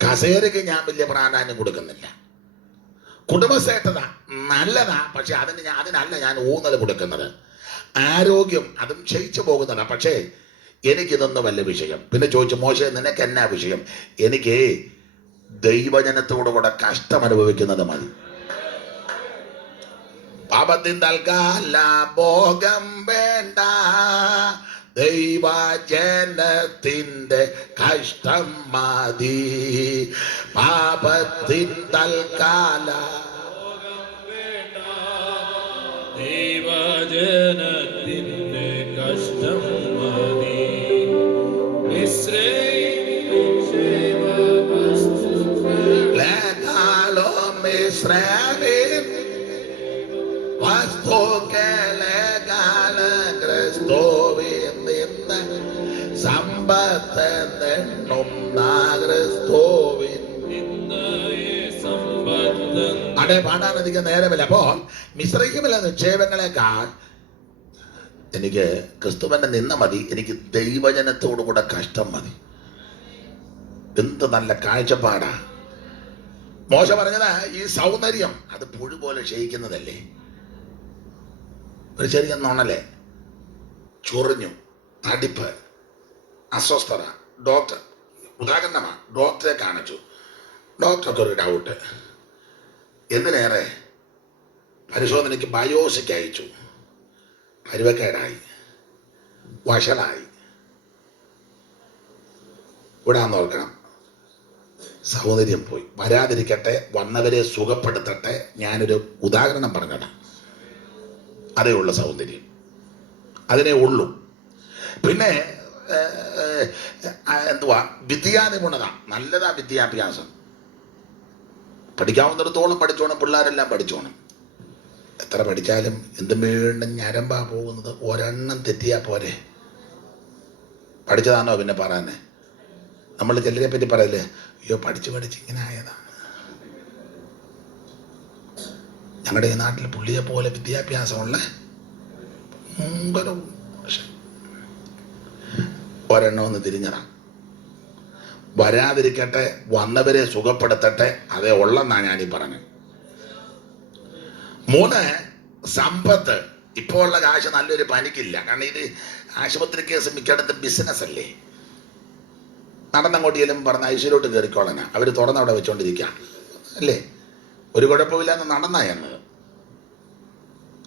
കസേരയ്ക്ക് ഞാൻ വലിയ പ്രാധാന്യം കൊടുക്കുന്നില്ല. കുടുംബശ്രേഷ്ഠത നല്ലതാ, പക്ഷെ അതിനല്ല ഞാൻ ഊന്നൽ കൊടുക്കുന്നത്. ആരോഗ്യം അതും ക്ഷയിച്ചു പോകുന്നതാ. പക്ഷേ എനിക്കിതൊന്നും വല്ല വിഷയം. പിന്നെ ചോദിച്ചു, മോശേ നിനക്ക് എന്നാ വിഷയം? എനിക്ക് ദൈവജനത്തോടു കൂടെ കഷ്ടം അനുഭവിക്കുന്നത് മതി. പാപത്തിൻ തൽക്കാല ഭോഗം വേണ്ട, ദൈവജനത്തിന്റെ കഷ്ടം മതി. പാപത്തിൻ തൽക്കാല ദൈവജനത്തിന്റെ കഷ്ടം മതി. ലേഖാലോം ഇസ്രായേൽ വസ്തുക്കളെക്കാൾ ക്രിസ്തുവിൽ നിന്ന് സമ്പത്ത് എണ്ണുന്ന ക്രിസ്തുവിൻ അവിടെ പാടാൻ അധികം നേരമില്ല. അപ്പോൾ മിസ്രയീമിലെ നിക്ഷേപങ്ങളെക്കാൾ എനിക്ക് ക്രിസ്തുവിന്റെ നിന്ന മതി, എനിക്ക് ദൈവജനത്തോടുകൂടെ കഷ്ടം മതി. എന്ത് നല്ല കാഴ്ചപ്പാടാ. മോശ പറഞ്ഞത് ഈ സൗന്ദര്യം അത് പുഴു പോലെ ക്ഷയിക്കുന്നതല്ലേ. ഒരു ചെറിയ നുണല്ലേ, ചൊറിഞ്ഞു, അടിപ്പ്, അസ്വസ്ഥത. ഡോക്ടർ ഉദാഹരണമാണ്, ഡോക്ടറെ കാണിച്ചു, ഡോക്ടർക്ക് ഒരു ഡൗട്ട്. എന്തിനേറെ പരിശോധനയ്ക്ക് ബയോസിക്ക് അയച്ചു, പരുവക്കേടായി, വഷളായി. വിടാന്ന് ഓർക്കണം. സൗന്ദര്യം പോയി. വരാതിരിക്കട്ടെ, വന്നവരെ സുഖപ്പെടുത്തട്ടെ. ഞാനൊരു ഉദാഹരണം പറഞ്ഞതാണ്. അതേ ഉള്ള സൗന്ദര്യം, അതിനേ ഉള്ളൂ. പിന്നെ എന്തുവാ, വിദ്യാനിപുണത നല്ലതാ. വിദ്യാഭ്യാസം പഠിക്കാവുന്നിടത്തോളം പഠിച്ചോണം, പിള്ളേരെല്ലാം പഠിച്ചോണം. എത്ര പഠിച്ചാലും എന്തും വീണ്ടും ഞരമ്പാ പോകുന്നത്. ഒരെണ്ണം തെറ്റിയാൽ പോരെ. പഠിച്ചതാണോ പിന്നെ പറയാനേ? നമ്മൾ ചിലരെ പറ്റി പറയില്ലേ, അയ്യോ പഠിച്ച് ഇങ്ങനെ ആയതാണ്. ഞങ്ങളുടെ ഈ നാട്ടിൽ പുള്ളിയെ പോലെ വിദ്യാഭ്യാസമുള്ള ഒരെണ്ണം ഒന്ന് തിരിഞ്ഞതാണ്. വരാതിരിക്കട്ടെ, വന്നവരെ സുഖപ്പെടുത്തട്ടെ. അതേ ഉള്ളെന്നാണ് ഞാനീ പറഞ്ഞത്. 3, സമ്പത്ത്. ഇപ്പോൾ ഉള്ള കാശ് നല്ലൊരു പനിക്കില്ല. കാരണം ഇത് ആശുപത്രി കേസ് മിക്കയിടത്ത് ബിസിനസ് അല്ലേ. നടന്നങ്ങോട്ട് ചെല്ലും പറഞ്ഞ ഐശ്വര്യോട്ട് കയറിക്കോളനാ. അവർ തുറന്നവിടെ വെച്ചോണ്ടിരിക്കുക അല്ലേ. ഒരു കുഴപ്പമില്ലാന്ന് നടന്നാ എന്നത്.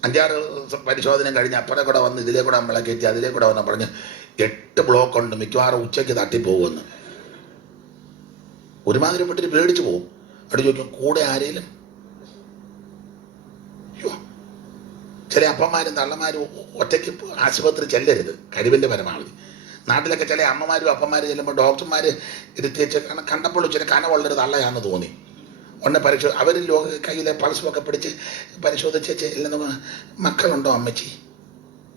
5-6 പരിശോധന കഴിഞ്ഞ് അപ്പുറം കൂടെ വന്ന് ഇതിലേ കൂടെ നമ്മളെ കയറ്റി അതിലേ കൂടെ വന്ന് പറഞ്ഞ് 8 ബ്ലോക്ക് ഉണ്ട്, മിക്കവാറും ഉച്ചയ്ക്ക് തട്ടിപ്പോകുമെന്ന്. ഒരുമാതിരിപ്പെട്ടിട്ട് പേടിച്ചു പോകും. അവിടെ ചോദിക്കും, കൂടെ ആരെങ്കിലും? ചില അപ്പന്മാരും തള്ളമാരും ഒറ്റയ്ക്ക് ആശുപത്രി ചെല്ലരുത്, കഴിവിൻ്റെ പരമാവധി. നാട്ടിലൊക്കെ ചില അമ്മമാരും അപ്പന്മാരും ചെല്ലുമ്പോൾ ഡോക്ടർമാർ ഇരുത്തി വെച്ച് കണ്ടപ്പോൾ ഇച്ചിരി കനവുള്ളൊരു തള്ളയാണെന്ന് തോന്നി. ഒന്ന് അവർ കയ്യിലെ പൾസുമൊക്കെ പിടിച്ച് പരിശോധിച്ച് ചെല്ലുന്ന, മക്കളുണ്ടോ അമ്മച്ചി?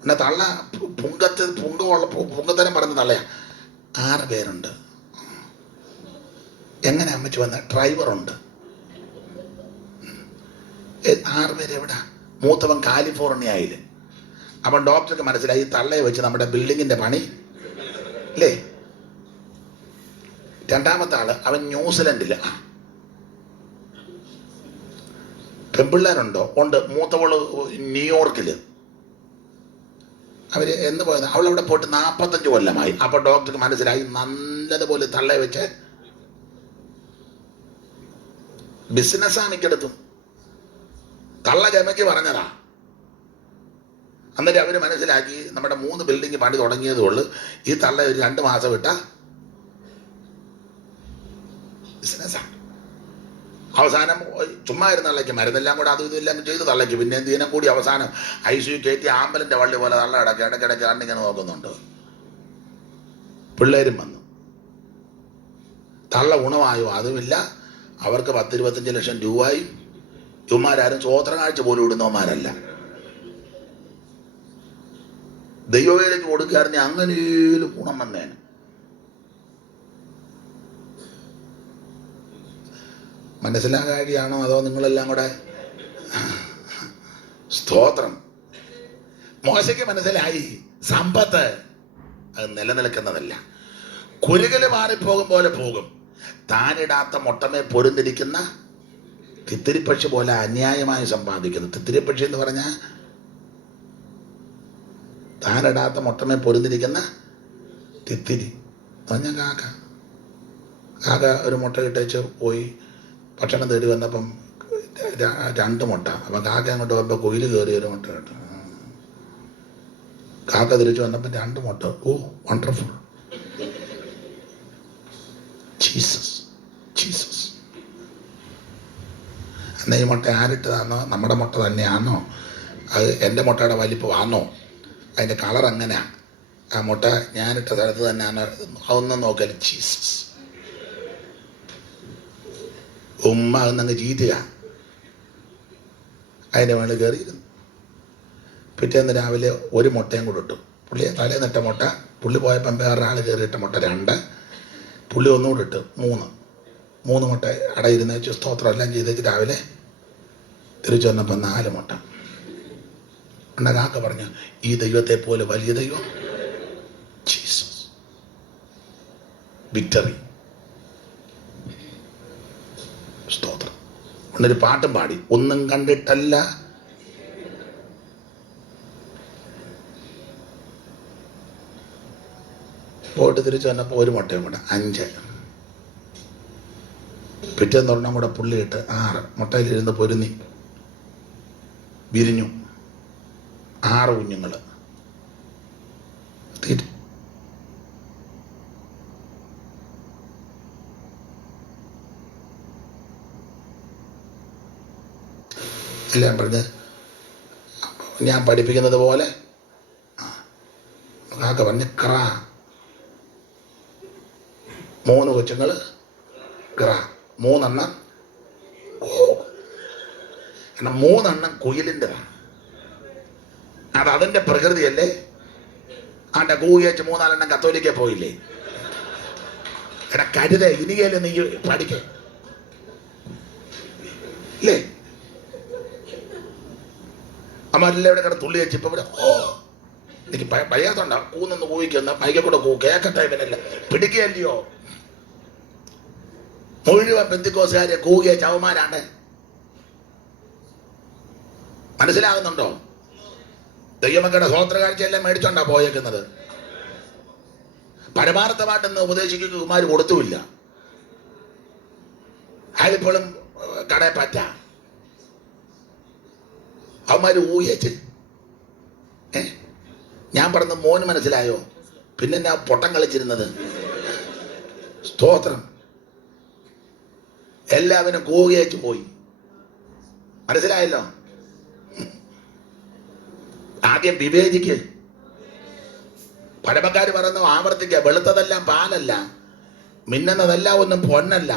എന്നാൽ തള്ള പുങ്കത്തരം പറഞ്ഞ തള്ളയാ. 6 പേരുണ്ട്. എങ്ങനെ അമ്മച്ചി വന്ന? ഡ്രൈവറുണ്ട്. 6 പേര് എവിടെ? മൂത്തവൻ കാലിഫോർണിയയിൽ. അപ്പം ഡോക്ടർക്ക് മനസ്സിലായി തള്ളയെ വെച്ച് നമ്മുടെ ബിൽഡിങ്ങിൻ്റെ പണി അല്ലേ. 2ാമത്തെ ആള് അവൻ ന്യൂസിലൻഡില്ല. പെൺപിള്ളേരുണ്ടോ? ഉണ്ട്. മൂത്തവള് ന്യൂയോർക്കിൽ. അവര് എന്ന് പോയത്? അവളവിടെ പോയിട്ട് 45 കൊല്ലമായി. അപ്പൊ ഡോക്ടർക്ക് മനസ്സിലായി നല്ലതുപോലെ തള്ളയെ വെച്ച് ബിസിനസ്സാ മിക്കടത്തും. തള്ള ജമയ്ക്ക് പറഞ്ഞതാ. എന്നിട്ട് അവര് മനസ്സിലാക്കി നമ്മുടെ 3 ബിൽഡിങ് പണി തുടങ്ങിയതുള്ളൂ. ഈ തള്ള ഒരു 2 മാസം വിട്ട ബിസിനസ്സാണ്. അവസാനം ചുമ്മാ ഇരുന്ന തള്ളയ്ക്ക് മരുന്നെല്ലാം കൂടെ അതും ഇതെല്ലാം ചെയ്ത് തള്ളയ്ക്ക്. പിന്നെ എന്തിനും കൂടി അവസാനം ICU കയറ്റി ആമ്പലിന്റെ വള്ളി പോലെ തള്ള ഇടയ്ക്കിടയ്ക്ക് കണ്ടിങ്ങനെ നോക്കുന്നുണ്ട്. പിള്ളേരും വന്നു. തള്ള ഗുണമായോ? അതുമില്ല. അവർക്ക് 10-25 ലക്ഷം രൂപയും. ഇവന്മാരും സ്വോത്ര കാഴ്ച പോലും ഇടുന്നവന്മാരല്ല. ദൈവവേലയ്ക്ക് കൊടുക്കുകയായിരുന്നെ അങ്ങനെയും ഗുണം വന്നേന്. മനസ്സിലാകാഴിയാണോ അതോ നിങ്ങളെല്ലാം കൂടെ? സ്തോത്രം. മോശയ്ക്ക് മനസ്സിലായി സമ്പത്ത് അത് നിലനിൽക്കുന്നതല്ല. കുരുകല് മാറിപ്പോകും പോലെ പോകും. താനിടാത്ത മുട്ടമേ പൊരുന്നിരിക്കുന്ന തിത്തിരിപ്പക്ഷി പോലെ അന്യായമായി സമ്പാദിക്കുന്നു. തിത്തിരിപ്പക്ഷി എന്ന് പറഞ്ഞാൽ താനിടാത്ത മുട്ടമേ പൊരുന്നിരിക്കുന്ന തിത്തിരി എന്ന് പറഞ്ഞാൽ കാക്ക. കാക്ക ഒരു മുട്ട ഇട്ടേച്ച് പോയി ഭക്ഷണം തേടി വന്നപ്പം 2 മുട്ട. അപ്പം കാക്ക അങ്ങോട്ട് വന്നപ്പോൾ കുയിൽ കയറി ഒരു മുട്ട കിട്ടും. കാക്ക തിരിച്ചു വന്നപ്പോൾ 2 മുട്ട. Oh wonderful. Jesus Jesus. എന്നാൽ ഈ മുട്ട ആരിട്ടതാണോ? നമ്മുടെ മുട്ട തന്നെയാണോ? അത് എൻ്റെ മുട്ടയുടെ വലിപ്പമാണോ? അതിൻ്റെ കളർ എങ്ങനെയാണ്? ആ മുട്ട ഞാനിട്ട സ്ഥലത്ത് തന്നെയാണോ? അതൊന്നും നോക്കല്. ജീസസ്. ഉമ്മ അതൊന്നങ്ങ് ചീറ്റുക. അതിൻ്റെ മുകളിൽ കയറിയിരുന്നു. പിറ്റേന്ന് രാവിലെ 1 മുട്ടയും കൂടെ ഇട്ടു. പുള്ളിയെ തലേന്നിട്ട മുട്ട, പുള്ളി പോയപ്പം വേറൊരാൾ കയറിയിട്ട മുട്ട 2, പുള്ളി ഒന്നുകൂടെ ഇട്ട് 3 മുട്ട അടയിരുന്ന് വെച്ച് സ്തോത്രം എല്ലാം ചെയ്തേച്ച് രാവിലെ തിരിച്ചു വന്നപ്പോൾ 4 മുട്ട. എന്ന കാക്ക പറഞ്ഞു, ഈ ദൈവത്തെ പോലെ വലിയ ദൈവം. ജീസസ്. വിക്ടറി. സ്തോത്രം. ഒന്നൊരു പാട്ടും പാടി, ഒന്നും കണ്ടിട്ടല്ല പോയിട്ട് തിരിച്ചു വന്നപ്പോൾ 1 മുട്ടയും കൂടെ 5. പിറ്റേന്ന് ഒരെണ്ണം കൂടെ പുള്ളിയിട്ട് 6. മുട്ടയിലിരുന്ന് പൊരുന്നി വിരിഞ്ഞു 6 കുഞ്ഞുങ്ങൾ. എല്ലാം പറഞ്ഞ് ഞാൻ പഠിപ്പിക്കുന്നത് പോലെ കാക്ക പറഞ്ഞ് ക്ര. 3 കൊച്ചുങ്ങൾ ക്ര. 3 എണ്ണം കാരണം 3 എണ്ണം കുയിലിൻ്റെതാണ്. അതിൻ്റെ പ്രകൃതിയല്ലേ. ആണ്ടെ കൂകിയച്ച് 3-4 എണ്ണം കത്തോലിക്ക പോയില്ലേ? എടാ കരുത ഇനിയല്ലേ നീ പഠിക്കേ ഇല്ലേ? അമ്മല്ലേ ഇവിടെ കിടന്ന് തുള്ളി വെച്ച് ഇപ്പം ഇവിടെ എനിക്ക് വയ്യാത്തുണ്ടോ? കൂന്നൊന്ന് കൂവിക്കുന്ന മൈക്കെ കൂടെ കേക്കട്ടെ. ഇവനല്ല പിടിക്കുകയല്ലയോ? മുഴുവൻ പെന്തിക്കോസുകാരെ കൂകിയ ചവന്മാരാണ്. മനസ്സിലാകുന്നുണ്ടോ? ദൈവമക്കളുടെ സ്വോത്ര കാഴ്ചയെല്ലാം മേടിച്ചോണ്ടാ പോയേക്കുന്നത്. പരമാർത്ഥമായിട്ടൊന്ന് ഉപദേശിക്കുന്ന കുമാർ കൊടുത്തുമില്ല. അതിപ്പോഴും കടയെ പറ്റ അവന്മാര് ഊയച്ച്. ഞാൻ പറഞ്ഞ മോന് മനസ്സിലായോ? പിന്നെ ഞാൻ പൊട്ടം കളിച്ചിരുന്നത്. സ്തോത്രം. എല്ലാവരും കൂകിയച്ച് പോയി. മനസ്സിലായല്ലോ? ആദ്യം വിവേചിക്ക്. പഴമക്കാർ പറയുന്നു ആവർത്തിക്കുക, വെളുത്തതെല്ലാം പാലല്ല, മിന്നുന്നതെല്ലാം ഒന്നും പൊന്നല്ല.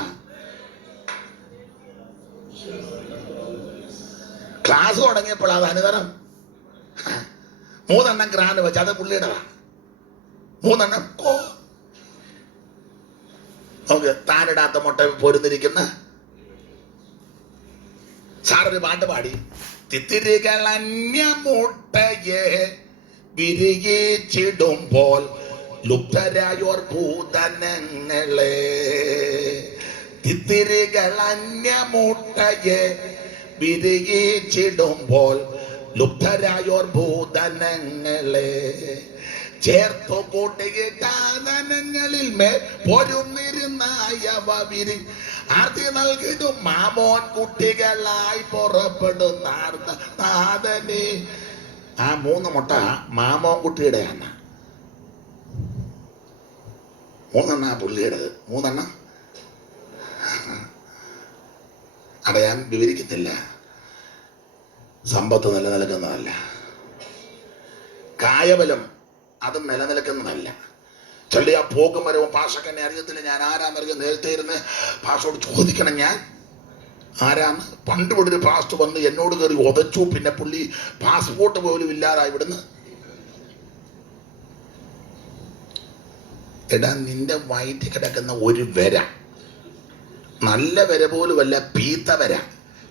ക്ലാസ് തുടങ്ങിയപ്പോൾ അത് അനുതരം 3 എണ്ണം ഗ്രാൻഡ് വെച്ച് അത് പുള്ളിയുടെതാ. 3 എണ്ണം നോക്ക്. താനിടാത്ത മുട്ട പൊരുന്നിരിക്കുന്ന സാറൊരു പാട്ട് പാടി, തിത്തിരികളന്യ മുട്ടയെ വിരിയിച്ചിടുമ്പോൾ ലുപ്തരായോർ ഭൂതനങ്ങളെ. തിത്തിരികളന്യ മുട്ടയെ വിരിയിച്ചിടുമ്പോൾ ലുപ്തരായോർ ഭൂതനങ്ങളെ. ചേർത്തു കൂട്ടിയിട്ടാനങ്ങളിൽ മേൽ പൊരുന്നിരുന്നായവ വിരി ആർത്തി നൽകിടും മാമോൻ കുട്ടികളായി പുറപ്പെടുന്ന നാഥനെ. ആ 3 മുട്ട മാമോൻ കുട്ടിയുടെയാണ്. 3 എണ്ണ പുള്ളിയുടേത്. 3 എണ്ണം അടയാൻ വിവരിക്കുന്നില്ല. സമ്പത്ത് നിലനിൽക്കുന്നതല്ല. കായബലം അതും നിലനിൽക്കുന്നതല്ല. ചൊല്ലി ആ പോക്കും വരവും പാഷക്ക് എന്നെ അറിയത്തില്ല. ഞാൻ ആരാന്നറിയാം. നേരത്തെ ഇരുന്ന് പാഷോട് ചോദിക്കണം ഞാൻ ആരാന്ന്. പണ്ട് ഇവിടെ ഒരു പാസ്റ്റ് വന്ന് എന്നോട് കയറി ഉതച്ചു. പിന്നെ പുള്ളി പാസ്പോർട്ട് പോലും ഇല്ലാതായി ഇവിടുന്ന്. എടാ നിന്റെ വയറ്റിൽ കിടക്കുന്ന ഒരു വര, നല്ല വര പോലുമല്ല, പീത്ത വര.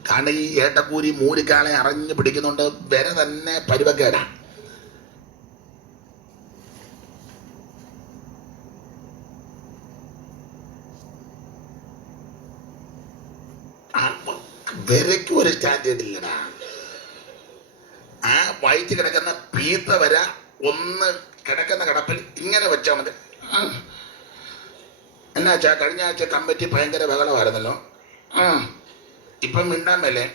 കാരണം ഈ ഏട്ടക്കൂരി മൂരിക്കാളെ അറിഞ്ഞു പിടിക്കുന്നുണ്ട്. വര തന്നെ പരുവക്കേടാ. വരയ്ക്ക് ഒരു സ്റ്റാൻഡേർഡ് ഇല്ലടാ. ആ വയറ്റിൽ കിടക്കുന്ന പീത്ത വര ഒന്ന് കിടക്കുന്ന കിടപ്പിൽ ഇങ്ങനെ വെച്ചാൽ മതി. എന്നാച്ചാ കഴിഞ്ഞ ആഴ്ച കമ്മിറ്റി ഭയങ്കര ബഹളമായിരുന്നല്ലോ. ഇപ്പം മിണ്ടാൻ മേലെ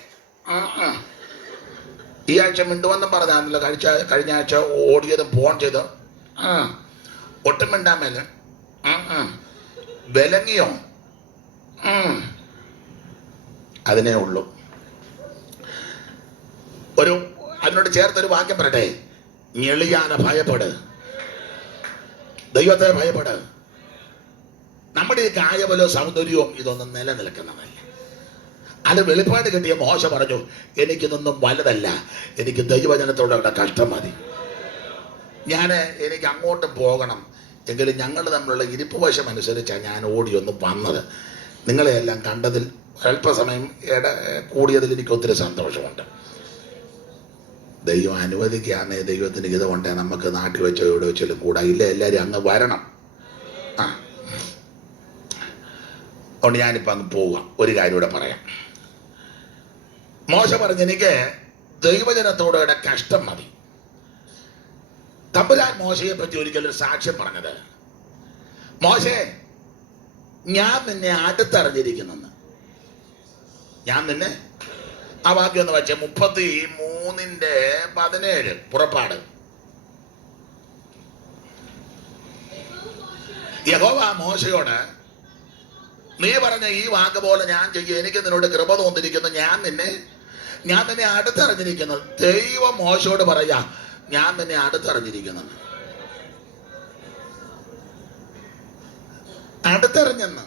ഈ ആഴ്ച മിണ്ടുവെന്നും പറഞ്ഞാണല്ലോ കഴിഞ്ഞ ആഴ്ച ഓടിയതും ഫോൺ ചെയ്തോ. ഒട്ടും മിണ്ടാൻ മേലെ വിലങ്ങിയോ? അതിനേ ഉള്ളൂ. അതിനോട് ചേർത്തൊരു വാക്യം പറയട്ടെ, ഞെളിയാനെ ഭയപ്പെട്, ദൈവത്തെ ഭയപ്പെട്. നമ്മുടെ ഈ കായബലവും സൗന്ദര്യവും ഇതൊന്നും നിലനിൽക്കുന്നതല്ല. അത് വെളിപ്പാട് കിട്ടിയ മോശ പറഞ്ഞു, എനിക്കിതൊന്നും വലുതല്ല, എനിക്ക് ദൈവജനത്തോടെ കഷ്ടം മതി. എനിക്ക് അങ്ങോട്ടും പോകണം. എങ്കിലും ഞങ്ങൾ തമ്മിലുള്ള ഇരിപ്പ് വശം അനുസരിച്ചാണ് ഞാൻ ഓടിയൊന്ന് വന്നത്. നിങ്ങളെയെല്ലാം കണ്ടതിൽ അല്പസമയം കൂടിയതിൽ എനിക്ക് ഒത്തിരി സന്തോഷമുണ്ട്. ദൈവം അനുവദിക്കുകയാണേ, ദൈവത്തിന് ഹിതമുണ്ടേ നമുക്ക് നാട്ടിൽ വെച്ചോ ഇവിടെ വെച്ചാലും കൂടാ. ഇല്ല, എല്ലാവരും അങ്ങ് വരണം. അതുകൊണ്ട് ഞാനിപ്പോൾ അങ്ങ് പോവുക. ഒരു കാര്യം ഇവിടെ പറയാം. മോശ പറഞ്ഞ്, എനിക്ക് ദൈവജനത്തോടെ കഷ്ടം മതി. തമ്പുരാൻ മോശയെ പറ്റി ഒരിക്കലൊരു സാക്ഷ്യം പറഞ്ഞത്, മോശേ, ഞാൻ നിന്നെ അടുത്തറിഞ്ഞിരിക്കുന്നെന്ന്. ഞാൻ നിന്നെ, ആ വാക്യം ഒന്ന് വെച്ചേ, 33:17 പുറപ്പാട്. യഹോവ മോശയോട്, നീ പറഞ്ഞ ഈ വാക്ക് പോലെ ഞാൻ ചെയ്യും, എനിക്ക് നിന്നോട് കൃപ തോന്നിയിരിക്കുന്നു, ഞാൻ നിന്നെ അടുത്തറിഞ്ഞിരിക്കുന്നു. ദൈവം മോശയോട് പറയാ, ഞാൻ നിന്നെ അടുത്തറിഞ്ഞിരിക്കുന്നു. അടുത്തറിഞ്ഞെന്ന്.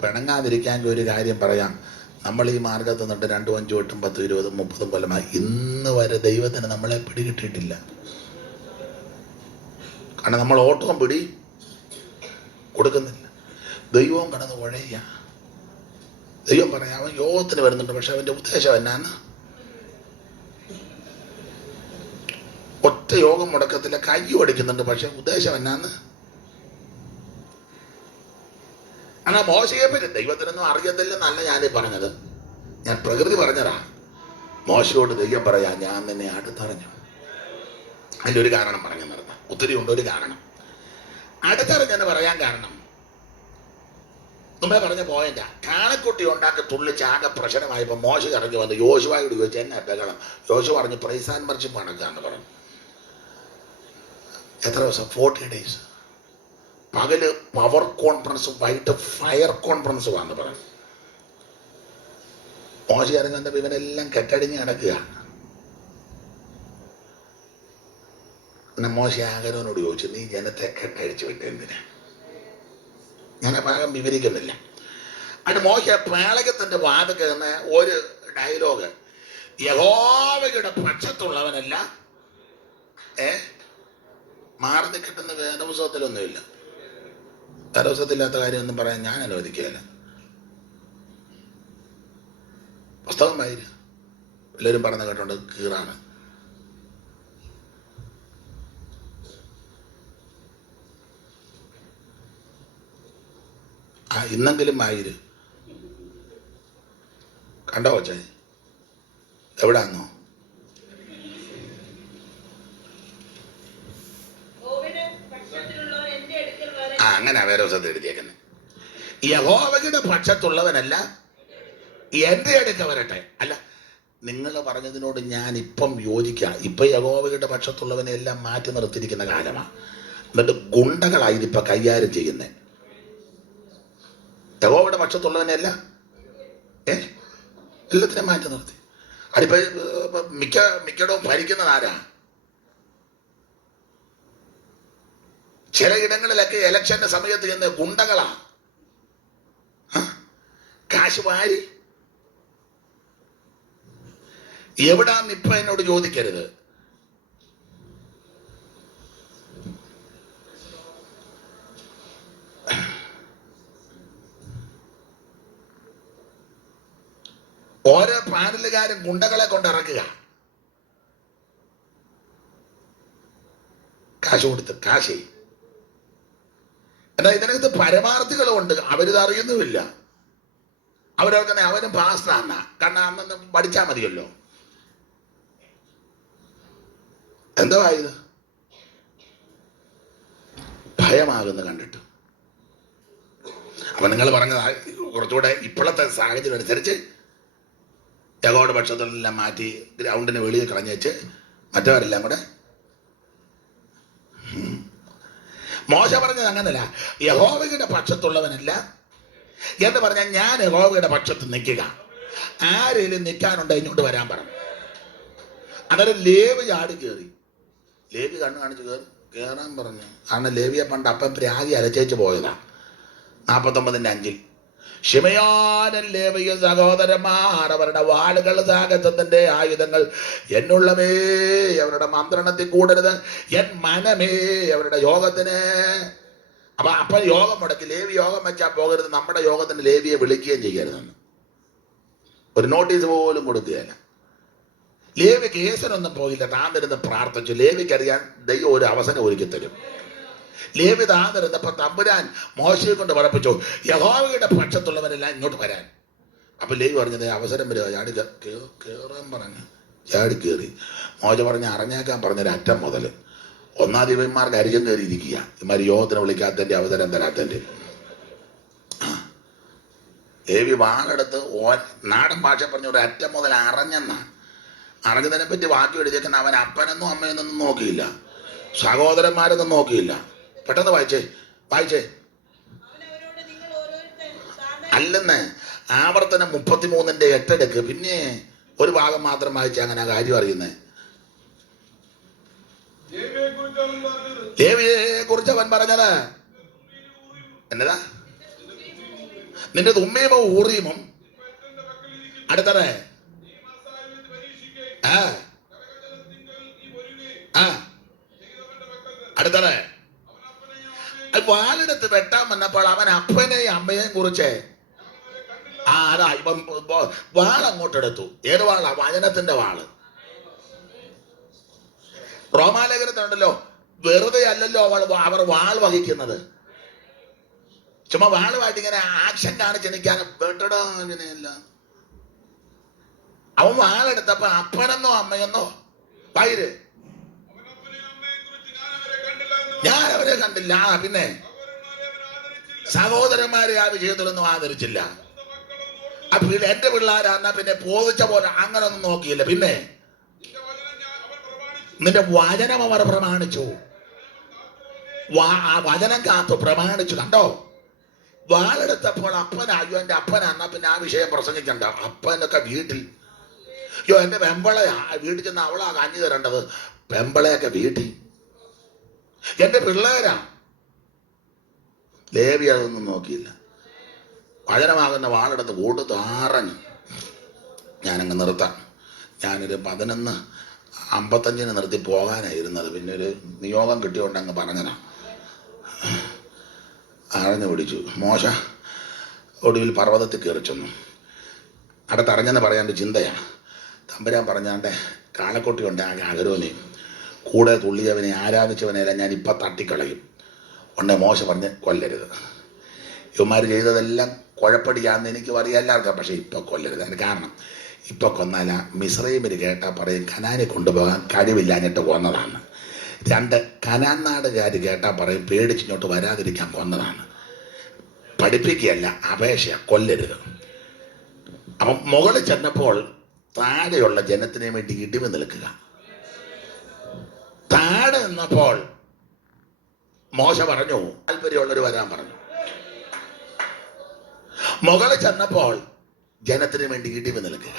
പിണങ്ങാതിരിക്കാൻ ഒരു കാര്യം പറയാം. നമ്മൾ ഈ മാർഗത്ത് നിന്നിട്ട് 2, 5, 8, 10, 20, 30 കൊല്ലമായി ഇന്ന് വരെ ദൈവത്തിന് നമ്മളെ പിടികിട്ടിയിട്ടില്ല. കാരണം നമ്മൾ ഓട്ടവും പിടി കൊടുക്കുന്നില്ല. ദൈവവും കടന്ന് ഉഴയ്യ. ദൈവം പറയാം, അവൻ യോഗത്തിന് വരുന്നുണ്ട്, പക്ഷെ അവൻ്റെ ഉദ്ദേശം എന്നാന്ന്? ഒറ്റ യോഗം മുടക്കത്തില്ല, കൈ അടിക്കുന്നുണ്ട്, പക്ഷെ ഉദ്ദേശം എന്നാന്ന്? ஆனால் മോശയെ പറ്റി ദൈവത്തിനൊന്നും അറിയത്തില്ലെന്നല്ല ഞാനീ പറഞ്ഞത്. ഞാൻ പ്രകൃതി പറഞ്ഞതാ. മോശയോട് ദൈവം പറയാ, ഞാൻ നിന്നെ അടുത്തറിഞ്ഞു. അതിൻ്റെ ഒരു കാരണം പറഞ്ഞു നിർത്താം. ഒത്തിരി ഉണ്ട്. ഒരു കാരണം അടുത്തറിഞ്ഞെന്ന് പറയാൻ കാരണം, മുമ്പേ പറഞ്ഞ പോയിന്റാ. കാളക്കുട്ടി ഉണ്ടാക്കി തുള്ളിച്ചാകെ പ്രശ്നമായപ്പോൾ മോശ ഇറങ്ങി വന്ന് യോശുവയോട് ചോദിച്ചു, എന്നെ ബഹളം. യോശുവ പറഞ്ഞു, പ്രൈസ് ആൻഡ് വർഷിപ്പ് കണക്കാന്ന് പറഞ്ഞു. എത്ര ദിവസം? 40 days. പകല് പവർ കോൺഫറൻസും വൈകിട്ട് ഫയർ കോൺഫറൻസും ആണെന്ന് പറഞ്ഞു. മോശ ഇറങ്ങുന്നപ്പോൾ ഇവനെല്ലാം കെട്ടടിഞ്ഞ് കിടക്കുക. മോശ ആഗരോനോട് ചോദിച്ചു, നീ ജനത്തെ കെട്ടടിച്ചു വിട്ട് എന്തിനാ? ഞാൻ ആ ഭാഗം വിവരിക്കുന്നില്ല. അത് മോശ പാളകത്തിന്റെ വാതിൽക്കൽ നിന്ന് ഒരു ഡയലോഗ്, യഹോവയുടെ പക്ഷത്തുള്ളവനല്ല മാറി നിൽക്കിട്ടുന്ന വേദപുസ്തകത്തിലൊന്നുമില്ല. വേദപുസ്തകത്തില്ലാത്ത കാര്യമൊന്നും പറയാൻ ഞാൻ അനുവദിക്കുകയില്ല. പുസ്തകം വായിര്. എല്ലാവരും പറഞ്ഞ കേട്ടോണ്ട് കീറാണ്. ഇന്നെങ്കിലും വായിര്. കണ്ടോ കൊച്ചേ? എവിടാന്നോ? അങ്ങനെ വേദപുസ്തകത്തിൽ എഴുതിയേക്കുന്നത്. യഹോവയുടെ പക്ഷത്തുള്ളവനല്ല എൻ്റെ അടുക്ക വരട്ടെ. അല്ല, നിങ്ങൾ പറഞ്ഞതിനോട് ഞാൻ ഇപ്പം യോജിക്കാം. ഇപ്പൊ യഹോവയുടെ പക്ഷത്തുള്ളവനെ എല്ലാം മാറ്റി നിർത്തിയിരിക്കുന്ന കാലമാണ്. എന്നിട്ട് ഗുണ്ടകളായി ഇപ്പൊ കൈകാര്യം ചെയ്യുന്നേ. യഹോവയുടെ പക്ഷത്തുള്ളവനെയല്ല എല്ലാത്തിനും മാറ്റി നിർത്തി. അതിപ്പോ മിക്കയിടവും ഭരിക്കുന്നത് ആരാ? ചില ഇടങ്ങളിലൊക്കെ ഇലക്ഷന്റെ സമയത്ത് ചെന്ന് ഗുണ്ടകളാ കാശ് വാരി. എവിടാന്ന് ഇപ്പൊ എന്നോട് ചോദിക്കരുത്. ഓരോ പാനലുകാരും ഗുണ്ടകളെ കൊണ്ടിറക്കുക. കാശ് കൊടുത്ത് കാശ്. എന്നാൽ ഇതിനകത്ത് പരമാർത്ഥികളുമുണ്ട്. അവരിത് അറിയുന്നുമില്ല. അവരവർക്ക് അവനും പാസ്റ്ററാന്ന. കാരണം അന്നൊന്ന് പഠിച്ചാൽ മതിയല്ലോ. എന്താ ഇത്? ഭയമാകുന്നു കണ്ടിട്ട്. അപ്പൊ നിങ്ങൾ പറഞ്ഞത് കുറച്ചുകൂടെ ഇപ്പോഴത്തെ സാഹചര്യം അനുസരിച്ച് യഹോവയുടെ പക്ഷത്തുള്ളതെല്ലാം മാറ്റി ഗ്രൗണ്ടിന് വെളിയിൽ കളഞ്ഞേച്ച് മറ്റവരെല്ലാം കൂടെ. മോശ പറഞ്ഞത് അങ്ങനല്ല, യഹോവയുടെ പക്ഷത്തുള്ളവനല്ല എന്ന് പറഞ്ഞാൽ ഞാൻ യഹോവയുടെ പക്ഷത്ത് നിൽക്കുക, ആരെങ്കിലും നിൽക്കാനുണ്ടോ ഇങ്ങോട്ട് വരാൻ പറഞ്ഞു. അന്നേരം ലേവി ചാടി കയറി. ലേവി കണ്ണു കാണിച്ച് കയറാൻ പറഞ്ഞു. കാരണം ലേവിയെ പണ്ട് അപ്പം പ്രാഗി അലച്ചേച്ച് പോയതാ. 49:5 ശിമയോനും ലേവിയും സഹോദരന്മാർ അവരുടെ വാളുകൾ സാഹസത്തിന്റെ ആയുധങ്ങൾ എന്നുള്ളവേ അവരുടെ മന്ത്രണത്തിൽ കൂടരുത്, എൻ മനമേ അവരുടെ യോഗത്തിന്. അപ്പം യോഗം മുടക്കി. ലേവി യോഗം വെച്ചാൽ പോകരുത്, നമ്മുടെ യോഗത്തിന് ലേവിയെ വിളിക്കുകയും ചെയ്യരുതെന്ന് ഒരു നോട്ടീസ് പോലും കൊടുക്കുകയല്ല. ലേവി കേസിനൊന്നും പോയില്ല, താന്നിരുന്ന് പ്രാർത്ഥിച്ചു. ലേവിക്കറിയാൻ ദൈവം ഒരു അവസരം ഒരുക്കി തരും. ലേവി താന്നിരുന്നപ്പോൾ തമ്പുരാൻ മോശയെ കൊണ്ട് പറപ്പിച്ചു, യഹോവയുടെ പക്ഷത്തുള്ളവരെല്ലാം ഇങ്ങോട്ട് വരാൻ. അപ്പൊ ലേവി പറഞ്ഞത് അവസരം വരിക, ചാടി കയറാൻ പറഞ്ഞു. ചാടി കയറി. മോശ പറഞ്ഞ് അറിഞ്ഞേക്കാൻ പറഞ്ഞൊരു അറ്റം മുതൽ ഒന്നാധിപന്മാർക്ക് അരികം കയറിയിരിക്കുക. ഇമാര് യോഗത്തിന് വിളിക്കാത്തതിന്റെ അവസരം തരാത്തതിന്റെ. ലേവി വാളെടുത്ത് നാടൻ ഭാഷ പറഞ്ഞ ഒരു അറ്റം മുതൽ അറിഞ്ഞെന്നാണ്. അറിഞ്ഞതിനെ പറ്റി വാക്കി എഴുതിയേക്കുന്ന അവൻ അപ്പനെന്നും അമ്മയെന്നൊന്നും നോക്കിയില്ല, സഹോദരന്മാരൊന്നും നോക്കിയില്ല. പെട്ടെന്ന് വായിച്ചേ. അല്ലെന്ന് ആവർത്തനം 33:8 പിന്നെ ഒരു ഭാഗം മാത്രം വായിച്ച അങ്ങനെ കാര്യം അറിയുന്നേ. ലേവിയെ കുറിച്ച് അവൻ പറഞ്ഞത് എന്നതാ? നിന്റെ തുമ്മീമും ഊറിയുമും അടുത്തത് അടുത്തത് വാലെടുത്ത് വെട്ടാൻ വന്നപ്പോൾ അവൻ അപ്പനെയും അമ്മയെയും കുറിച്ച് അതാ ഇപ്പം വാളങ്ങോട്ടെടുത്തു. ഏത് വാളാ? വചനത്തിന്റെ വാള്. റോമാലേഖനത്തിലുണ്ടല്ലോ, വെറുതെ അല്ലല്ലോ അവർ വാൾ വഹിക്കുന്നത്. ചുമ്മാ വാളുമായിട്ട് ഇങ്ങനെ ആക്ഷൻ കാണിച്ച് നിൽക്കാനും വെട്ടടോ അങ്ങനെയല്ല. അവൻ വാളെടുത്തപ്പോ അപ്പനെന്നോ അമ്മയെന്നോ വൈര് ഞാൻ അവരെ കണ്ടില്ല. പിന്നെ സഹോദരന്മാരെ ആ വിഷയത്തിലൊന്നും ആദരിച്ചില്ല. എന്റെ പിള്ളേരാന്നാ പിന്നെ പോതിച്ച പോലെ അങ്ങനെ ഒന്നും നോക്കിയില്ല. പിന്നെ നിന്റെ വചനം അവർ പ്രമാണിച്ചു. ആ വചനം കാത്തു പ്രമാണിച്ചു. കണ്ടോ? വാളെടുത്തപ്പോൾ അപ്പനായോ എന്റെ അപ്പനാന്നാ പിന്നെ ആ വിഷയം പ്രസംഗിക്കണ്ട. അപ്പനൊക്കെ വീട്ടിൽ എന്റെ വെമ്പളയാ വീട്ടിൽ ചെന്ന് അവളാ കഞ്ഞി തരേണ്ടത്. വെമ്പളയൊക്കെ വീട്ടിൽ എന്റെ പിള്ളേരാ. ലേവി അതൊന്നും നോക്കിയില്ല. വചനമാകുന്ന വാളെടുത്ത് കൂട്ടത്ത് ആറഞ്ഞു. ഞാനങ്ങ് നിർത്താം. ഞാനൊരു 11:55 നിർത്തി പോകാനായിരുന്നത്. പിന്നെ ഒരു നിയോഗം കിട്ടിയോണ്ട് അങ്ങ് പറഞ്ഞതാ. ആഴഞ്ഞു പിടിച്ചു. മോശ ഒടുവിൽ പർവ്വതത്തിൽ കയറി ചെന്നു. അടുത്തറിഞ്ഞെന്ന് പറയാൻ്റെ ചിന്തയാണ്. തമ്പുരാൻ പറഞ്ഞാണ്ട് കാളക്കൊട്ടി ഉണ്ട് ആ അഗരോനെ കൂടെ തുള്ളിയവനെ ആരാധിച്ചവനെല്ലാം ഞാൻ ഇപ്പം തട്ടിക്കളയും. ഉടനെ മോശ പറഞ്ഞ് കൊല്ലരുത്. ഇവന്മാർ ചെയ്തതെല്ലാം കുഴപ്പടിയാന്ന് എനിക്കും അറിയാം എല്ലാവർക്കും. പക്ഷേ ഇപ്പം കൊല്ലരുത്. അതിന് കാരണം ഇപ്പം കൊന്നാല മിസ്രൈമിൽ കേട്ടാൽ പറയും കനാനെ കൊണ്ടുപോകാൻ കഴിവില്ലാഞ്ഞിട്ട് കൊന്നതാണ്. 2 കനാൻ നാടുകാർ കേട്ടാൽ പറയും പേടിച്ചിങ്ങോട്ട് വരാതിരിക്കാൻ കൊന്നതാണ്. പഠിപ്പിക്കുകയല്ല, അപേക്ഷ. കൊല്ലരുത്. അപ്പം മുകളിൽ ചെന്നപ്പോൾ താഴെയുള്ള ജനത്തിനെ വേണ്ടി ഇടിവ് നിൽക്കുക. താഴെ നിന്നപ്പോൾ മോശ പറഞ്ഞു താല്പര്യമുള്ളവർ വരാൻ പറഞ്ഞു. മുകളിൽ ചെന്നപ്പോൾ ജനത്തിന് വേണ്ടി ഇടിവ് നിൽക്കുക.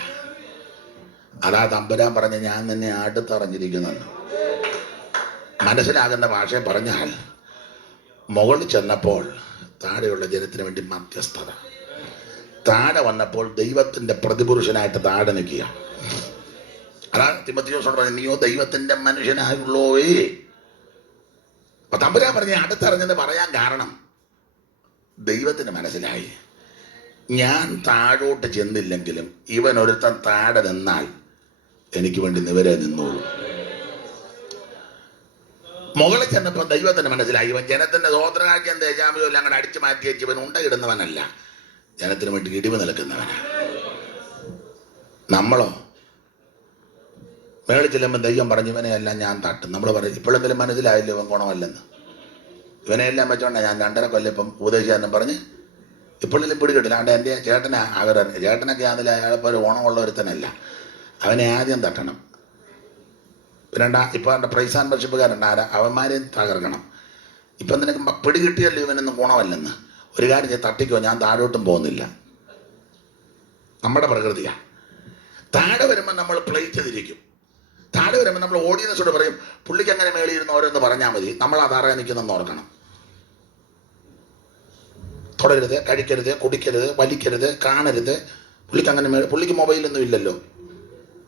അതാ തമ്പുരാൻ പറഞ്ഞ ഞാൻ നിന്നെ അടുത്തറിഞ്ഞിരിക്കുന്നെന്ന്. മനസ്സിലാകുന്ന ഭാഷ പറഞ്ഞാൽ മുകളിൽ ചെന്നപ്പോൾ താഴെയുള്ള ജനത്തിന് വേണ്ടി മധ്യസ്ഥത. താഴെ വന്നപ്പോൾ ദൈവത്തിന്റെ പ്രതിപുരുഷനായിട്ട് താഴെ നിൽക്കുക. അതാ തിമോഥെയോസിനോട് പറഞ്ഞു, നീയോ ദൈവത്തിന്റെ മനുഷ്യനായുള്ളോയേ. അപ്പൊ തമ്പുരാൻ പറഞ്ഞ അടുത്തറിഞ്ഞെന്ന് പറയാൻ കാരണം ദൈവത്തിന് മനസ്സിലായി, ഞാൻ താഴോട്ട് ചെന്നില്ലെങ്കിലും ഇവൻ ഒരുത്തൻ താഴെ നിന്നാൽ എനിക്ക് വേണ്ടി നിവരെ നിന്നോളൂ. മുകളിൽ ചെന്നപ്പോൾ ദൈവത്തിന് മനസ്സിലായി, ഇവൻ ജനത്തിന്റെ സ്വോത്രകാഴ്ചയും ദേശാമയോ എല്ലാം അങ്ങോട്ട് അടിച്ചു മാറ്റി വെച്ച് ഇവൻ ഉണ്ടയിടുന്നവനല്ല, ജനത്തിന് വേണ്ടി ഇടിവ് നിൽക്കുന്നവനാ. നമ്മളോ മേളിൽ ചെല്ലുമ്പോൾ ദൈവം പറഞ്ഞു ഇവനെയെല്ലാം ഞാൻ തട്ടും. നമ്മൾ പറയും ഇപ്പോഴെങ്കിലും മനസ്സിലായില്ല ഇവൻ ഗുണമല്ലെന്ന്. ഇവനെയെല്ലാം വെച്ചോണ്ടാ ഞാൻ 2.5 കൊല്ലം ഇപ്പം ഉപദേശിക്കാനും പറഞ്ഞ് ഇപ്പോഴും പിടി കിട്ടില്ല. അതുകൊണ്ട് എൻ്റെ ചേട്ടനെ ചേട്ടനൊക്കെ ആണെങ്കിലും അയാളിപ്പോൾ ഒരു ഓണമുള്ള ഒരുത്തനല്ല. അവനെ ആദ്യം തട്ടണം. പിന്നെ ഇപ്പോൾ എൻ്റെ പ്രൈസ് ആൻഡ് വർഷിപ്പുകാരുണ്ട്, അവന്മാരെയും തകർക്കണം. ഇപ്പം നിനക്ക് പിടി കിട്ടിയല്ലോ ഇവനൊന്നും ഗുണമല്ലെന്ന്. ഒരു കാര്യം ചെയ്ത് തട്ടിക്കോ, ഞാൻ താഴോട്ടും പോകുന്നില്ല. നമ്മുടെ പ്രകൃതിയാണ്. താഴെ വരുമ്പോൾ നമ്മൾ പ്ലേറ്റ് തിരിക്കും. താഴെ വരുമ്പോൾ നമ്മൾ ഓഡിയൻസോട് പറയും, പുള്ളിക്ക് അങ്ങനെ മേളിയിരുന്ന് ഓരോന്ന് പറഞ്ഞാൽ മതി, നമ്മൾ അതാറേ നിൽക്കുന്നെന്ന് ഓർക്കണം. തൊടരുത്, കഴിക്കരുത്, കുടിക്കരുത്, വലിക്കരുത്, കാണരുത്. പുള്ളിക്ക് അങ്ങനെ പുള്ളിക്ക് മൊബൈലൊന്നും ഇല്ലല്ലോ,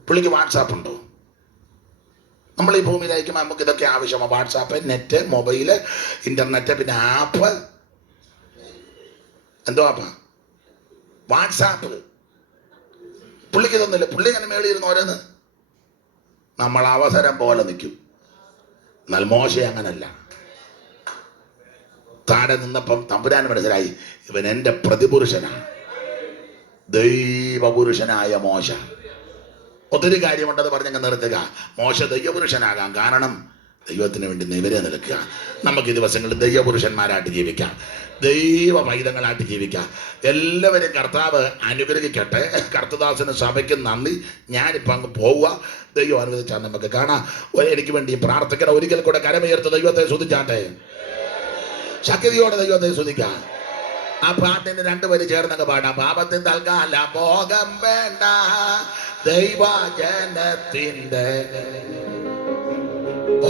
പുള്ളിക്ക് വാട്സാപ്പ് ഉണ്ടോ? നമ്മൾ ഈ ഭൂമിയിലായിരിക്കുമ്പോൾ നമുക്ക് ഇതൊക്കെ ആവശ്യമാണ്. വാട്സാപ്പ്, നെറ്റ്, മൊബൈല്, ഇൻ്റർനെറ്റ്, പിന്നെ ആപ്പ്. എന്തോ ആപ്പാ? വാട്സാപ്പ്. പുള്ളിക്ക് ഇതൊന്നുമില്ല. പുള്ളി അങ്ങനെ മേളിയിരുന്ന് ഓരോന്ന് നമ്മൾ അവസരം പോലെ നിൽക്കും. എന്നാൽ മോശ അങ്ങനല്ല. താഴെ നിന്നപ്പം തമ്പുരാൻ മനസ്സിലായി, ഇവൻ എൻ്റെ പ്രതിപുരുഷനാണ്, ദൈവപുരുഷനായ മോശ. ഒത്തിരി കാര്യമുണ്ടത് പറഞ്ഞങ്ങ് നിർത്തുക. മോശ ദൈവപുരുഷനാകാം, കാരണം ദൈവത്തിന് വേണ്ടി നിവരെ നിൽക്കുക. നമുക്ക് ഈ ദിവസങ്ങളിൽ ദൈവപുരുഷന്മാരായിട്ട് ജീവിക്കാം, ദൈവ പൈതങ്ങളായിട്ട് ജീവിക്കാം. എല്ലാവരും കർത്താവ് അനുഗ്രഹിക്കട്ടെ. കർത്തദാസന് സഭയ്ക്ക് നന്ദി. ഞാനിപ്പോൾ അങ്ങ് പോവുക. ദൈവം അനുവദിച്ചാൽ നമുക്ക് കാണാം. എനിക്ക് വേണ്ടി പ്രാർത്ഥിക്കണം. ഒരിക്കൽ കൂടെ കരമുയർത്ത് ദൈവത്തെ സ്തുതിച്ചാട്ടെ. ശക്തിയോടെ ദൈവത്തെ സ്തുതിക്കാം. ആ പാട്ടിന് രണ്ടുപേര് ചേർന്നങ്ങ് പാടാം. പാപത്തിൻ തൽക്കാല ഭോഗം വേണ്ട, ദൈവജനത്തിൻ്റെ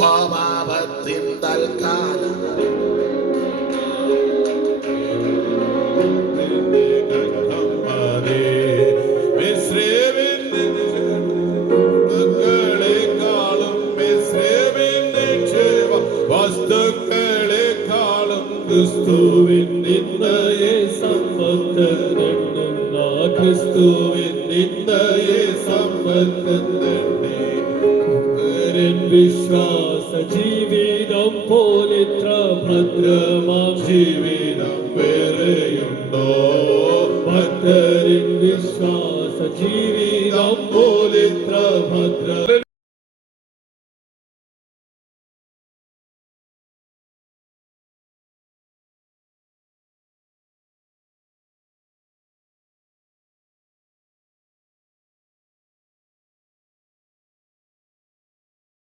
പാപത്തിൻ തൽക്കാലം ക്രിസ്തുവിൻ നിന്നയെ സമ്പത്തെണ്ണുന്ന, ക്രിസ്തുവിൻ നിന്നയെ സമ്പത്തെണ്ണി വിശ്വാസ ജീവിതം പോലിത്ര ഭദ്രമാം ജീവിതം വേറെയുണ്ടോ? ഭക്തരിൻ വിശ്വാസ ജീവിതം പോലിത്ര